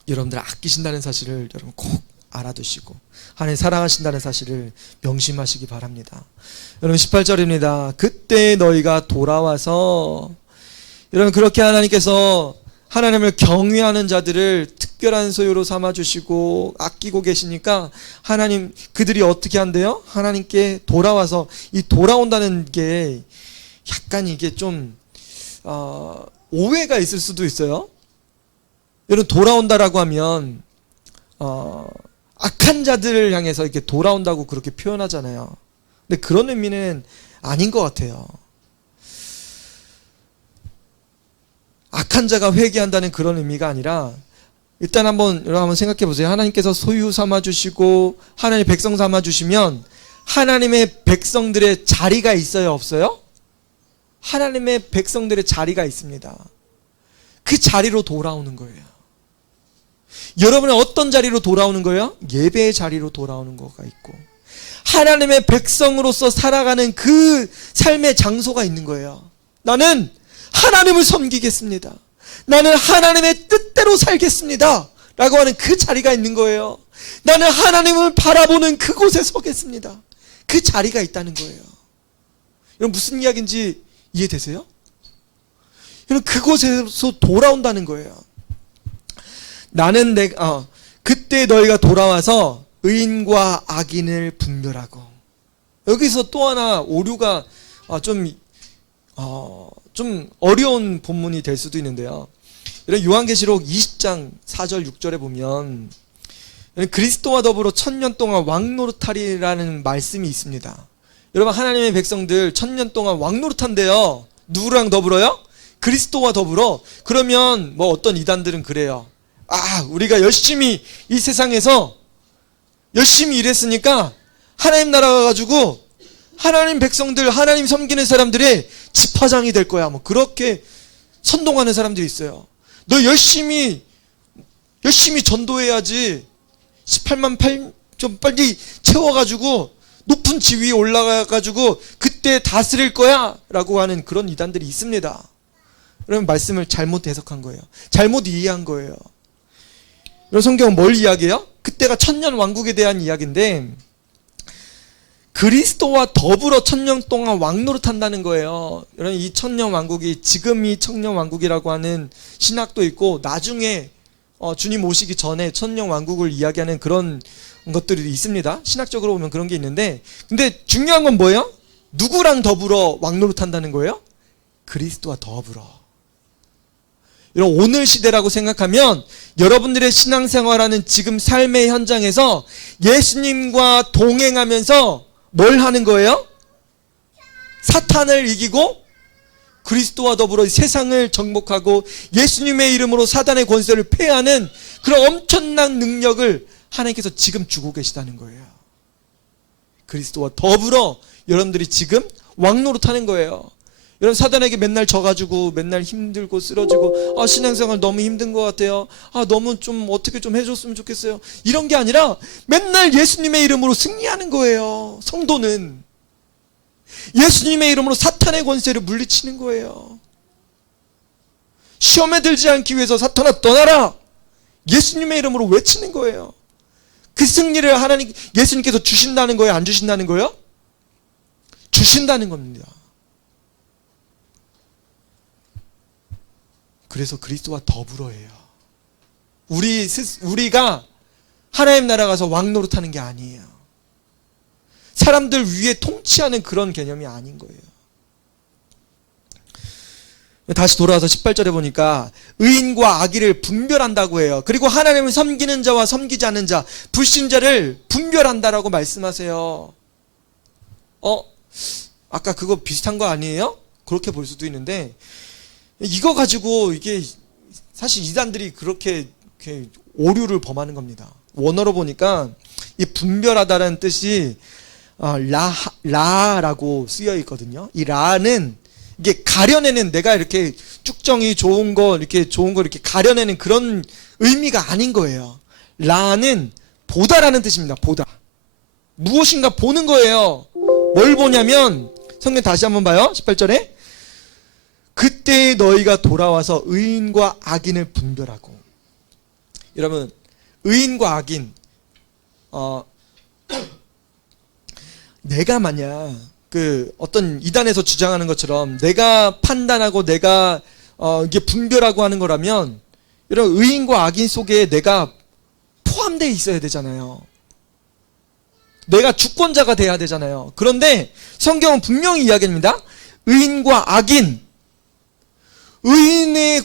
여러분들 아끼신다는 사실을 여러분 꼭 알아두시고 하나님 사랑하신다는 사실을 명심하시기 바랍니다. 여러분 18절입니다. 그때 너희가 돌아와서, 여러분 그렇게 하나님께서 하나님을 경외하는 자들을 특별한 소유로 삼아주시고 아끼고 계시니까 하나님 그들이 어떻게 한대요? 하나님께 돌아와서, 이 돌아온다는 게 약간 이게 좀 오해가 있을 수도 있어요. 여러분 돌아온다라고 하면 악한 자들을 향해서 이렇게 돌아온다고 그렇게 표현하잖아요. 근데 그런 의미는 아닌 것 같아요. 악한 자가 회개한다는 그런 의미가 아니라, 일단 여러분 한번 생각해 보세요. 하나님께서 소유 삼아주시고 하나님의 백성 삼아주시면 하나님의 백성들의 자리가 있어요, 없어요? 하나님의 백성들의 자리가 있습니다. 그 자리로 돌아오는 거예요. 여러분은 어떤 자리로 돌아오는 거예요? 예배의 자리로 돌아오는 거가 있고, 하나님의 백성으로서 살아가는 그 삶의 장소가 있는 거예요. 나는 하나님을 섬기겠습니다. 나는 하나님의 뜻대로 살겠습니다. 라고 하는 그 자리가 있는 거예요. 나는 하나님을 바라보는 그곳에 서겠습니다. 그 자리가 있다는 거예요. 여러분 무슨 이야기인지 이해되세요? 여러분 그곳에서 돌아온다는 거예요. 나는 그때 너희가 돌아와서 의인과 악인을 분별하고. 여기서 또 하나 오류가 좀 어려운 본문이 될 수도 있는데요. 요한계시록 20장 4절 6절에 보면 그리스도와 더불어 1000년 동안 왕노릇하리라는 말씀이 있습니다. 여러분 하나님의 백성들 1000년 동안 왕노릇한대요. 누구랑 더불어요? 그리스도와 더불어. 그러면 어떤 이단들은 그래요. 우리가 열심히 이 세상에서 열심히 일했으니까 하나님 나라 가가지고 하나님 백성들, 하나님 섬기는 사람들의 집화장이 될 거야. 그렇게 선동하는 사람들이 있어요. 너 열심히 전도해야지 18만 8 좀 빨리 채워가지고 높은 지위에 올라가가지고 그때 다스릴 거야 라고 하는 그런 이단들이 있습니다. 그러면 말씀을 잘못 해석한 거예요. 잘못 이해한 거예요. 성경은 뭘 이야기해요? 그때가 천년 왕국에 대한 이야기인데 그리스도와 더불어 1000년 동안 왕노릇한다는 거예요. 여러분 이 천년 왕국이 지금 이 천년 왕국이라고 하는 신학도 있고 나중에 주님 오시기 전에 천년 왕국을 이야기하는 그런 것들이 있습니다. 신학적으로 보면 그런 게 있는데, 근데 중요한 건 뭐예요? 누구랑 더불어 왕노릇한다는 거예요? 그리스도와 더불어. 여러분 오늘 시대라고 생각하면 여러분들의 신앙생활하는 지금 삶의 현장에서 예수님과 동행하면서 뭘 하는 거예요? 사탄을 이기고 그리스도와 더불어 세상을 정복하고 예수님의 이름으로 사단의 권세를 패하는 그런 엄청난 능력을 하나님께서 지금 주고 계시다는 거예요. 그리스도와 더불어 여러분들이 지금 왕노릇하는 거예요. 여러분 사단에게 맨날 져가지고 맨날 힘들고 쓰러지고 신앙생활 너무 힘든 것 같아요. 너무 좀 어떻게 좀 해줬으면 좋겠어요. 이런 게 아니라 맨날 예수님의 이름으로 승리하는 거예요. 성도는 예수님의 이름으로 사탄의 권세를 물리치는 거예요. 시험에 들지 않기 위해서 사탄아 떠나라, 예수님의 이름으로 외치는 거예요. 그 승리를 예수님께서 주신다는 거예요? 안 주신다는 거예요? 주신다는 겁니다. 그래서 그리스도와 더불어예요. 우리가 하나님 나라 가서 왕노릇하는 게 아니에요. 사람들 위에 통치하는 그런 개념이 아닌 거예요. 다시 돌아와서 18절에 보니까 의인과 악인을 분별한다고 해요. 그리고 하나님을 섬기는 자와 섬기지 않는 자, 불신자를 분별한다라고 말씀하세요. 아까 그거 비슷한 거 아니에요? 그렇게 볼 수도 있는데, 이거 가지고 이게 사실 이단들이 그렇게 오류를 범하는 겁니다. 원어로 보니까 이 분별하다라는 뜻이 라라고 쓰여 있거든요. 이 라는 이게 가려내는, 내가 이렇게 쭉정이 좋은 거 이렇게 가려내는 그런 의미가 아닌 거예요. 라는 보다라는 뜻입니다. 보다. 무엇인가 보는 거예요. 뭘 보냐면, 성경 다시 한번 봐요. 18절에 그때 너희가 돌아와서 의인과 악인을 분별하고. 여러분, 의인과 악인, 내가 만약 어떤 이단에서 주장하는 것처럼 내가 판단하고 내가 이게 분별하고 하는 거라면, 이런 의인과 악인 속에 내가 포함되어 있어야 되잖아요. 내가 주권자가 돼야 되잖아요. 그런데 성경은 분명히 이야기합니다. 의인과 악인, 의인의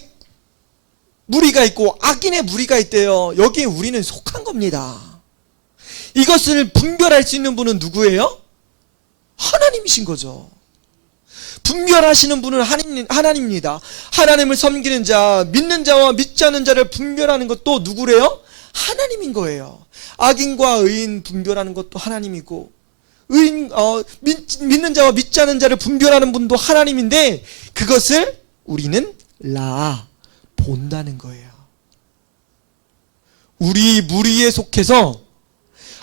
무리가 있고 악인의 무리가 있대요. 여기에 우리는 속한 겁니다. 이것을 분별할 수 있는 분은 누구예요? 하나님이신 거죠. 분별하시는 분은 하나님입니다. 하나님을 섬기는 자, 믿는 자와 믿지 않는 자를 분별하는 것도 누구래요? 하나님인 거예요. 악인과 의인 분별하는 것도 하나님이고, 믿는 자와 믿지 않는 자를 분별하는 분도 하나님인데, 그것을 우리는 본다는 거예요. 우리 무리에 속해서,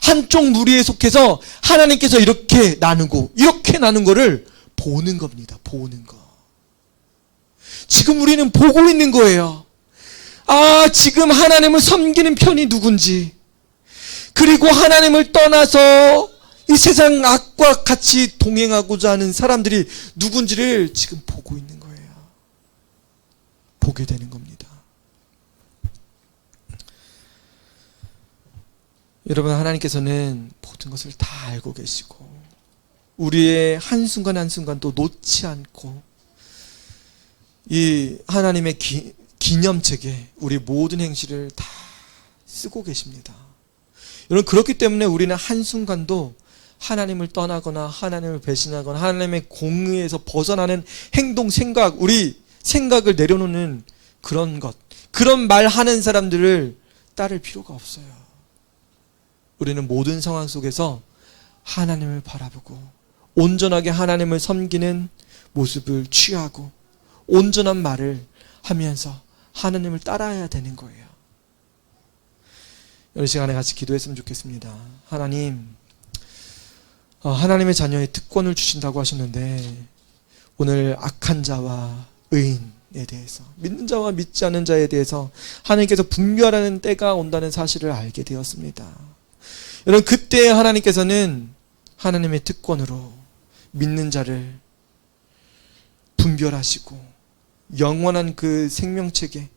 한쪽 무리에 속해서 하나님께서 이렇게 나눈 거를 보는 겁니다. 보는 거. 지금 우리는 보고 있는 거예요. 지금 하나님을 섬기는 편이 누군지, 그리고 하나님을 떠나서 이 세상 악과 같이 동행하고자 하는 사람들이 누군지를 지금 보고 있는 거예요. 보게 되는 겁니다. 여러분, 하나님께서는 모든 것을 다 알고 계시고, 우리의 한순간 한순간도 놓지 않고, 이 하나님의 기념책에 우리 모든 행실을 다 쓰고 계십니다. 여러분, 그렇기 때문에 우리는 한순간도 하나님을 떠나거나 하나님을 배신하거나 하나님의 공의에서 벗어나는 행동, 생각, 우리 생각을 내려놓는 그런 말하는 사람들을 따를 필요가 없어요. 우리는 모든 상황 속에서 하나님을 바라보고 온전하게 하나님을 섬기는 모습을 취하고 온전한 말을 하면서 하나님을 따라야 되는 거예요. 이 시간에 같이 기도했으면 좋겠습니다. 하나님의 자녀의 특권을 주신다고 하셨는데, 오늘 악한 자와 의인에 대해서, 믿는 자와 믿지 않는 자에 대해서 하나님께서 분별하는 때가 온다는 사실을 알게 되었습니다. 여러분, 그때 하나님께서는 하나님의 특권으로 믿는 자를 분별하시고 영원한 그 생명책에,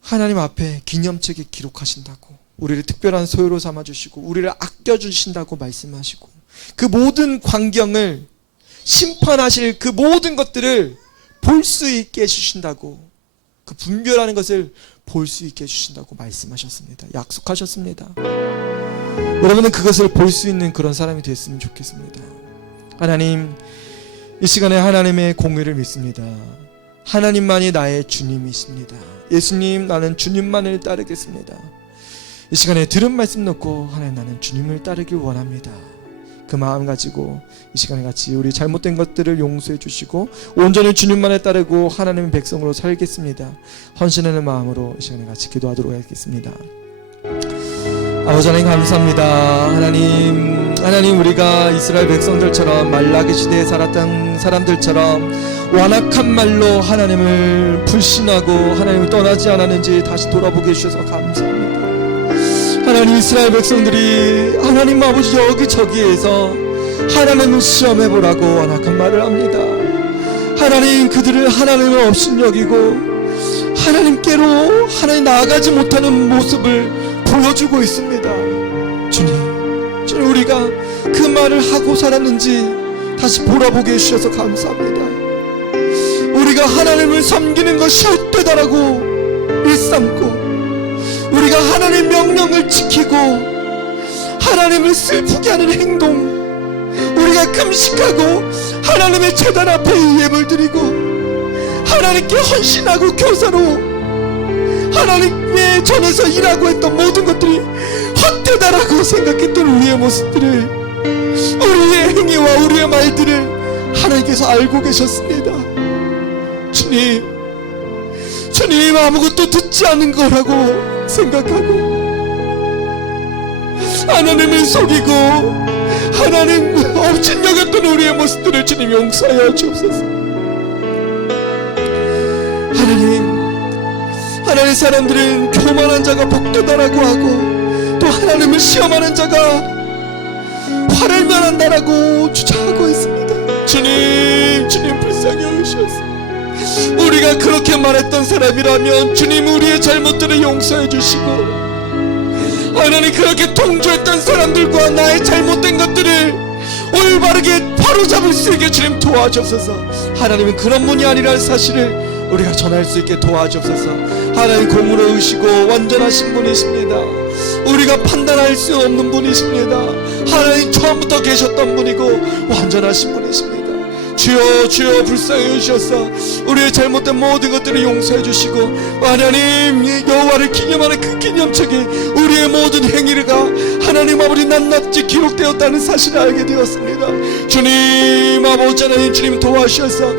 하나님 앞에 기념책에 기록하신다고, 우리를 특별한 소유로 삼아주시고 우리를 아껴주신다고 말씀하시고, 그 모든 광경을, 심판하실 그 모든 것들을 볼 수 있게 해주신다고, 그 분별하는 것을 볼 수 있게 해주신다고 말씀하셨습니다. 약속하셨습니다. 여러분은 그것을 볼 수 있는 그런 사람이 됐으면 좋겠습니다. 하나님, 이 시간에 하나님의 공의를 믿습니다. 하나님만이 나의 주님이십니다. 예수님, 나는 주님만을 따르겠습니다. 이 시간에 들은 말씀 놓고 하나님, 나는 주님을 따르길 원합니다. 그 마음 가지고 이 시간에 같이 우리 잘못된 것들을 용서해 주시고 온전히 주님만을 따르고 하나님의 백성으로 살겠습니다. 헌신하는 마음으로 이 시간에 같이 기도하도록 하겠습니다. 아버지 하나님, 감사합니다. 하나님, 우리가 이스라엘 백성들처럼 말라기 시대에 살았던 사람들처럼 완악한 말로 하나님을 불신하고 하나님을 떠나지 않았는지 다시 돌아보게 해주셔서 감사합니다. 하나님, 이스라엘 백성들이 하나님 아버지 여기저기에서 하나님을 시험해보라고 완악한 말을 합니다. 하나님, 그들을 하나님을 업신여기고 하나님께로 하나님 나아가지 못하는 모습을 보여주고 있습니다. 주님, 우리가 그 말을 하고 살았는지 다시 돌아보게 해주셔서 감사합니다. 우리 우리가 하나님을 섬기는 것이 헛되다라고 일삼고, 우리가 하나님의 명령을 지키고 하나님을 슬프게 하는 행동, 우리가 금식하고 하나님의 제단 앞에 예물 드리고 하나님께 헌신하고 교사로 하나님의 전에서 일하고 했던 모든 것들이 헛되다라고 생각했던 우리의 모습들을, 우리의 행위와 우리의 말들을 하나님께서 알고 계셨습니다. 주님 아무것도 듣지 않은 거라고 생각하고 하나님을 속이고 하나님 업신여겼던 우리의 모습들을 주님 용서하여 주옵소서. 하나님 사람들은 교만한 자가 복되다라고 하고 또 하나님을 시험하는 자가 화를 면한다라고 주장하고 있습니다. 주님 불쌍히 여기시옵소서. 우리가 그렇게 말했던 사람이라면 주님 우리의 잘못들을 용서해 주시고, 하나님 그렇게 동조했던 사람들과 나의 잘못된 것들을 올바르게 바로잡을 수 있게 주님 도와주옵소서. 하나님은 그런 분이 아니라는 사실을 우리가 전할 수 있게 도와주옵소서. 하나님 공으로 의시고 완전하신 분이십니다. 우리가 판단할 수 없는 분이십니다. 하나님 처음부터 계셨던 분이고 완전하신 분이십니다. 주여 불쌍히 여주셔서 우리의 잘못된 모든 것들을 용서해 주시고, 하나님 여호와를 기념하는 그 기념책에 우리의 모든 행위가 하나님 아버지 낱낱이 기록되었다는 사실을 알게 되었습니다. 주님 아버지 하나님, 주님 도와주셔서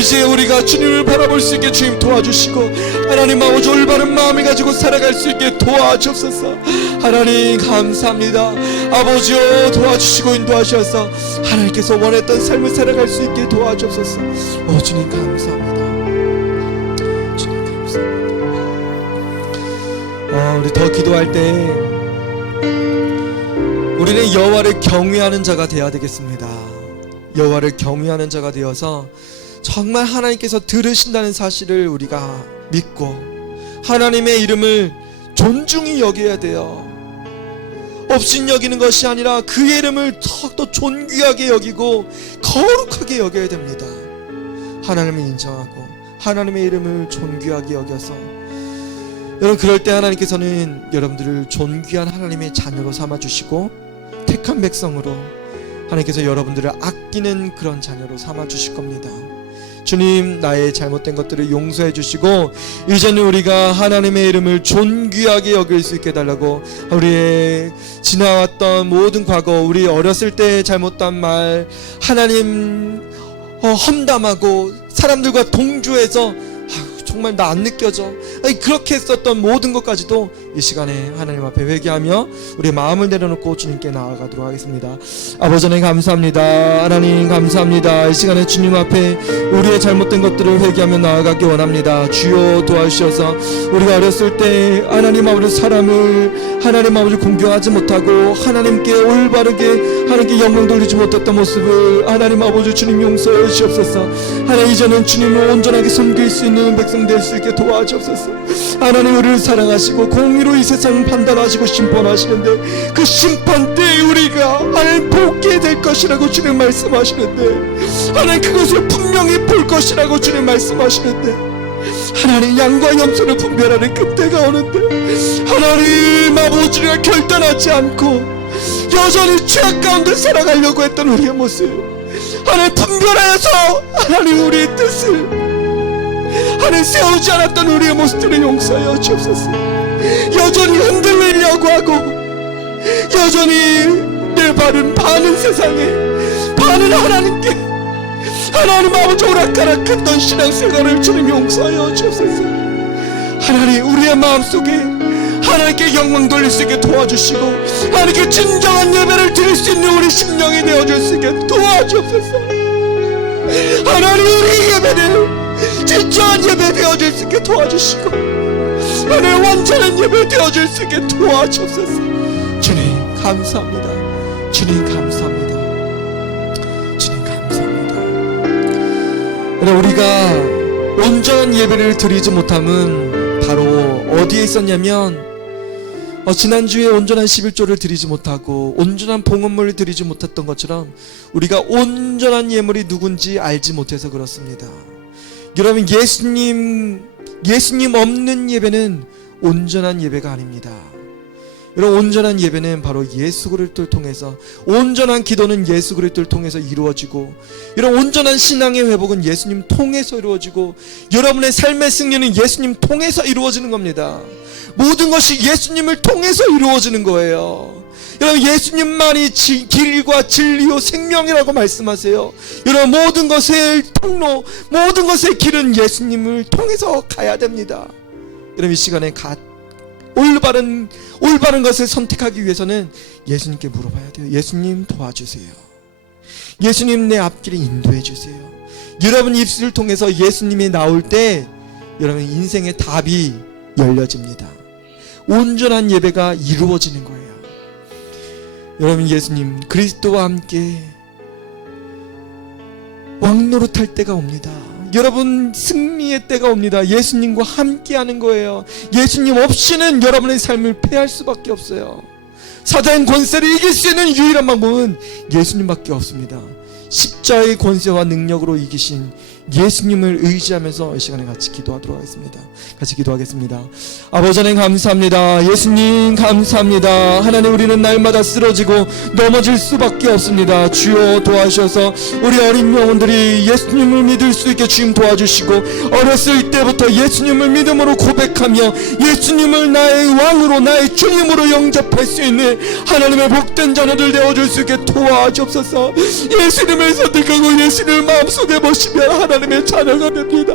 이제 우리가 주님을 바라볼 수 있게 주님 도와주시고, 하나님 아버지 올바른 마음을 가지고 살아갈 수 있게 도와주옵소서. 하나님 감사합니다. 아버지여 도와주시고 인도하셔서 하나님께서 원했던 삶을 살아갈 수 있게 도와주옵소서. 주님 감사합니다. 주님 감사합니다. 우리 더 기도할 때 우리는 여호와를 경외하는 자가 되어야 되겠습니다. 여호와를 경외하는 자가 되어서 정말 하나님께서 들으신다는 사실을 우리가 믿고 하나님의 이름을 존중히 여겨야 돼요. 업신여기는 것이 아니라 그의 이름을 더욱더 존귀하게 여기고 거룩하게 여겨야 됩니다. 하나님을 인정하고 하나님의 이름을 존귀하게 여겨서, 여러분 그럴 때 하나님께서는 여러분들을 존귀한 하나님의 자녀로 삼아주시고 택한 백성으로 하나님께서 여러분들을 아끼는 그런 자녀로 삼아주실 겁니다. 주님 나의 잘못된 것들을 용서해 주시고 이제는 우리가 하나님의 이름을 존귀하게 여길 수 있게 해달라고, 우리의 지나왔던 모든 과거, 우리 어렸을 때 잘못한 말, 하나님 험담하고 사람들과 동조해서 정말 나 안 느껴져, 그렇게 했었던 모든 것까지도 이 시간에 하나님 앞에 회개하며 우리의 마음을 내려놓고 주님께 나아가도록 하겠습니다. 아버지 하나님 감사합니다. 하나님 감사합니다. 이 시간에 주님 앞에 우리의 잘못된 것들을 회개하며 나아가기 원합니다. 주여 도와주셔서 우리가 어렸을 때 하나님 아버지 사람을 하나님 아버지 공경하지 못하고 하나님께 올바르게 하나님께 영광 돌리지 못했던 모습을 하나님 아버지 주님 용서해 주시옵소서. 하나님 이제는 주님을 온전하게 섬길 수 있는 백성 될 수 있게 도와주옵소서. 하나님 우리를 사랑하시고 공의로 이 세상을 판단하시고 심판하시는데 그 심판 때에 우리가 하나님 복게 될 것이라고 주님 말씀하시는데, 하나님 그것을 분명히 볼 것이라고 주님 말씀하시는데, 하나님 양과 염소를 분별하는 그때가 오는데 하나님 아버지가 결단하지 않고 여전히 죄악 가운데 살아가려고 했던 우리의 모습, 하나님 분별하여서 하나님 우리의 뜻을 하나님 세우지 않았던 우리의 모습들을 용서하여 주옵소서. 여전히 흔들리려고 하고 여전히 내 발은 바는 세상에 바는 하나님께 하나님 아버지 오락가락했던 신앙생활을 주님 용서하여 주옵소서. 하나님 우리의 마음속에 하나님께 영광 돌릴 수 있게 도와주시고 하나님께 진정한 예배를 드릴 수 있는 우리 심령이 되어줄 수 있게 도와주옵소서. 하나님 우리 예배를 진정한 예배 되어줄 수 있게 도와주시고 하나님 완전한 예배 되어줄 수 있게 도와주옵소서. 주님 감사합니다. 주님 감사합니다. 주님 감사합니다. 우리가 온전한 예배를 드리지 못함은 바로 어디에 있었냐면, 지난주에 온전한 11조를 드리지 못하고 온전한 봉헌물을 드리지 못했던 것처럼 우리가 온전한 예물이 누군지 알지 못해서 그렇습니다. 여러분, 예수님 없는 예배는 온전한 예배가 아닙니다. 여러분, 온전한 예배는 바로 예수 그리스도를 통해서, 온전한 기도는 예수 그리스도를 통해서 이루어지고, 이런 온전한 신앙의 회복은 예수님 통해서 이루어지고, 여러분의 삶의 승리는 예수님 통해서 이루어지는 겁니다. 모든 것이 예수님을 통해서 이루어지는 거예요. 여러분, 예수님만이 길과 진리요 생명이라고 말씀하세요. 여러분, 모든 것의 통로, 모든 것의 길은 예수님을 통해서 가야 됩니다. 여러분, 이 시간에 올바른 것을 선택하기 위해서는 예수님께 물어봐야 돼요. 예수님 도와주세요. 예수님 내 앞길을 인도해 주세요. 여러분 입술을 통해서 예수님이 나올 때 여러분 인생의 답이 열려집니다. 온전한 예배가 이루어지는 거예요. 여러분, 예수님 그리스도와 함께 왕노릇할 때가 옵니다. 여러분 승리의 때가 옵니다. 예수님과 함께하는 거예요. 예수님 없이는 여러분의 삶을 패할 수밖에 없어요. 사단 권세를 이길 수 있는 유일한 방법은 예수님밖에 없습니다. 십자의 권세와 능력으로 이기신 예수님을 의지하면서 이 시간에 같이 기도하도록 하겠습니다. 같이 기도하겠습니다. 아버지 하나님 감사합니다. 예수님 감사합니다. 하나님, 우리는 날마다 쓰러지고 넘어질 수밖에 없습니다. 주여 도와주셔서 우리 어린 영혼들이 예수님을 믿을 수 있게 주님 도와주시고, 어렸을 때부터 예수님을 믿음으로 고백하며 예수님을 나의 왕으로, 나의 주님으로 영접할 수 있는 하나님의 복된 자녀들 되어줄 수 있게 도와주옵소서. 예수님을 선택하고 예수님을 마음속에 모시면 하나님의 자녀가 됩니다.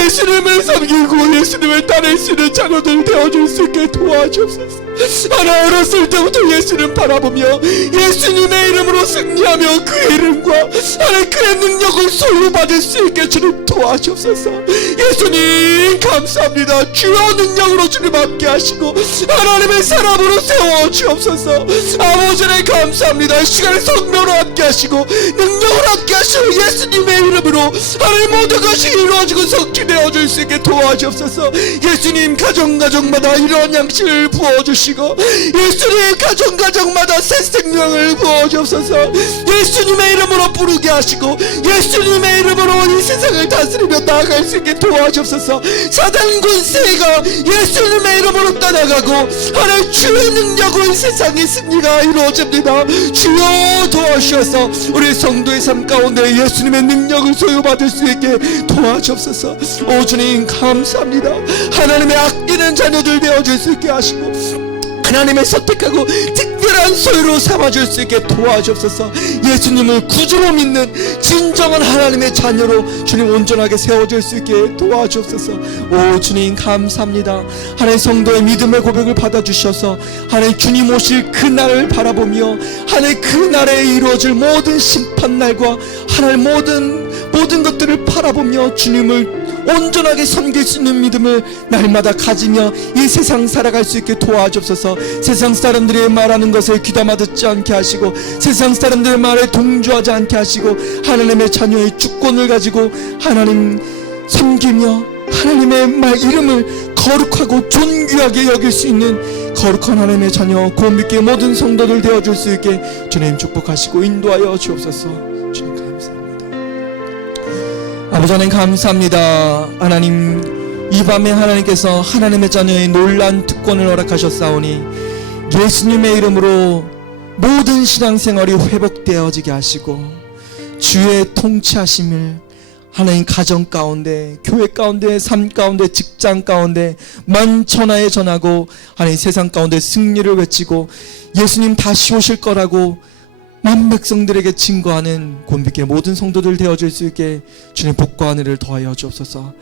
예수님을 섬기고 예수님을 따를 수 있는 자녀들 되어줄 수 있게 도와주옵소서. 하나, 어렸을 때부터 예수님 바라보며 예수님의 이름으로 승리하며 그 이름과 하나님 그의 능력을 소유받을 수 있게 주님 도와주옵소서. 예수님 감사합니다. 주여 능력으로 주님 함께 하시고 하나님의 사람으로 세워주옵소서. 아버지 하나님 감사합니다. 시간의 성령으로 함께 하시고 능력으로 함께 하시고 예수님의 이름으로 하나님 모든 것이 이루어지고 성취되어 줄 수 있게 도와주옵소서. 예수님 가정마다 이러한 양식을 부어주시고 예수님 가정마다 새 생명을 부어주옵소서. 예수님의 이름으로 부르게 하시고 예수님의 이름으로 이 세상을 다스리며 나아갈 수 있게 도와주옵소서. 사단 권세가 예수님의 이름으로 떠나가고 하나님 주의 능력으로 이 세상의 승리가 이루어집니다. 주여 도와주셔서 우리 성도의 삶 가운데 예수님의 능력을 소유받을 수 있게 도와주옵소서. 오 주님 감사합니다. 하나님의 아끼는 자녀들 되어줄 수 있게 하시고 하나님의 선택하고 특별한 소유로 삼아줄 수 있게 도와주옵소서. 예수님을 구주로 믿는 진정한 하나님의 자녀로 주님 온전하게 세워줄 수 있게 도와주옵소서. 오 주님 감사합니다. 하나님 성도의 믿음의 고백을 받아주셔서 하나님 주님 오실 그날을 바라보며 하나님 그날에 이루어질 모든 심판날과 하나님 모든 것들을 바라보며 주님을 온전하게 섬길 수 있는 믿음을 날마다 가지며 이 세상 살아갈 수 있게 도와주옵소서. 세상 사람들이 말하는 것에 귀담아 듣지 않게 하시고 세상 사람들의 말에 동조하지 않게 하시고 하나님의 자녀의 주권을 가지고 하나님 섬기며 하나님의 이름을 거룩하고 존귀하게 여길 수 있는 거룩한 하나님의 자녀 고맙게 모든 성도들 되어줄 수 있게 주님 축복하시고 인도하여 주옵소서. 주님 감사합니다. 아버지 하나님 감사합니다. 하나님 이 밤에 하나님께서 하나님의 자녀의 놀란 특권을 허락하셨사오니 예수님의 이름으로 모든 신앙생활이 회복되어지게 하시고 주의 통치하심을 하나님 가정 가운데 교회 가운데 삶 가운데 직장 가운데 만천하에 전하고 하나님 세상 가운데 승리를 외치고 예수님 다시 오실 거라고 만 백성들에게 증거하는 곤비께 모든 성도들 되어줄 수 있게 주님 복과 은혜를 더하여 주옵소서.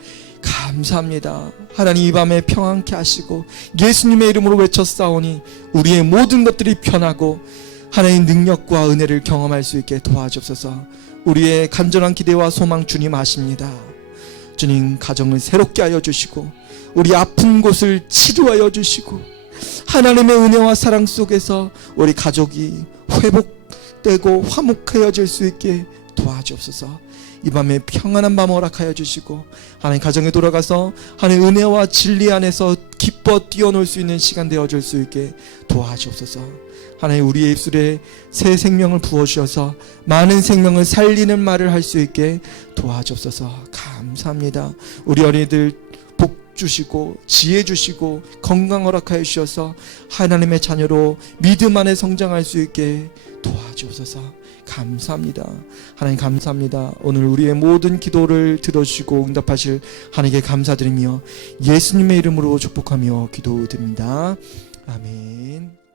감사합니다. 하나님 이 밤에 평안케 하시고 예수님의 이름으로 외쳤사오니 우리의 모든 것들이 편하고 하나님 능력과 은혜를 경험할 수 있게 도와주옵소서. 우리의 간절한 기대와 소망 주님 아십니다. 주님 가정을 새롭게 하여 주시고 우리 아픈 곳을 치료하여 주시고 하나님의 은혜와 사랑 속에서 우리 가족이 회복되고 화목해질 수 있게 도와주옵소서. 이 밤에 평안한 밤 허락하여 주시고 하나님 가정에 돌아가서 하나님 은혜와 진리 안에서 기뻐 뛰어놀 수 있는 시간 되어줄 수 있게 도와주옵소서. 하나님 우리의 입술에 새 생명을 부어주셔서 많은 생명을 살리는 말을 할 수 있게 도와주옵소서. 감사합니다. 감사합니다. 우리 어린이들 복 주시고 지혜 주시고 건강 허락하여 주셔서 하나님의 자녀로 믿음 안에 성장할 수 있게 도와주옵소서. 감사합니다. 하나님 감사합니다. 오늘 우리의 모든 기도를 들어주시고 응답하실 하나님께 감사드리며 예수님의 이름으로 축복하며 기도드립니다. 아멘.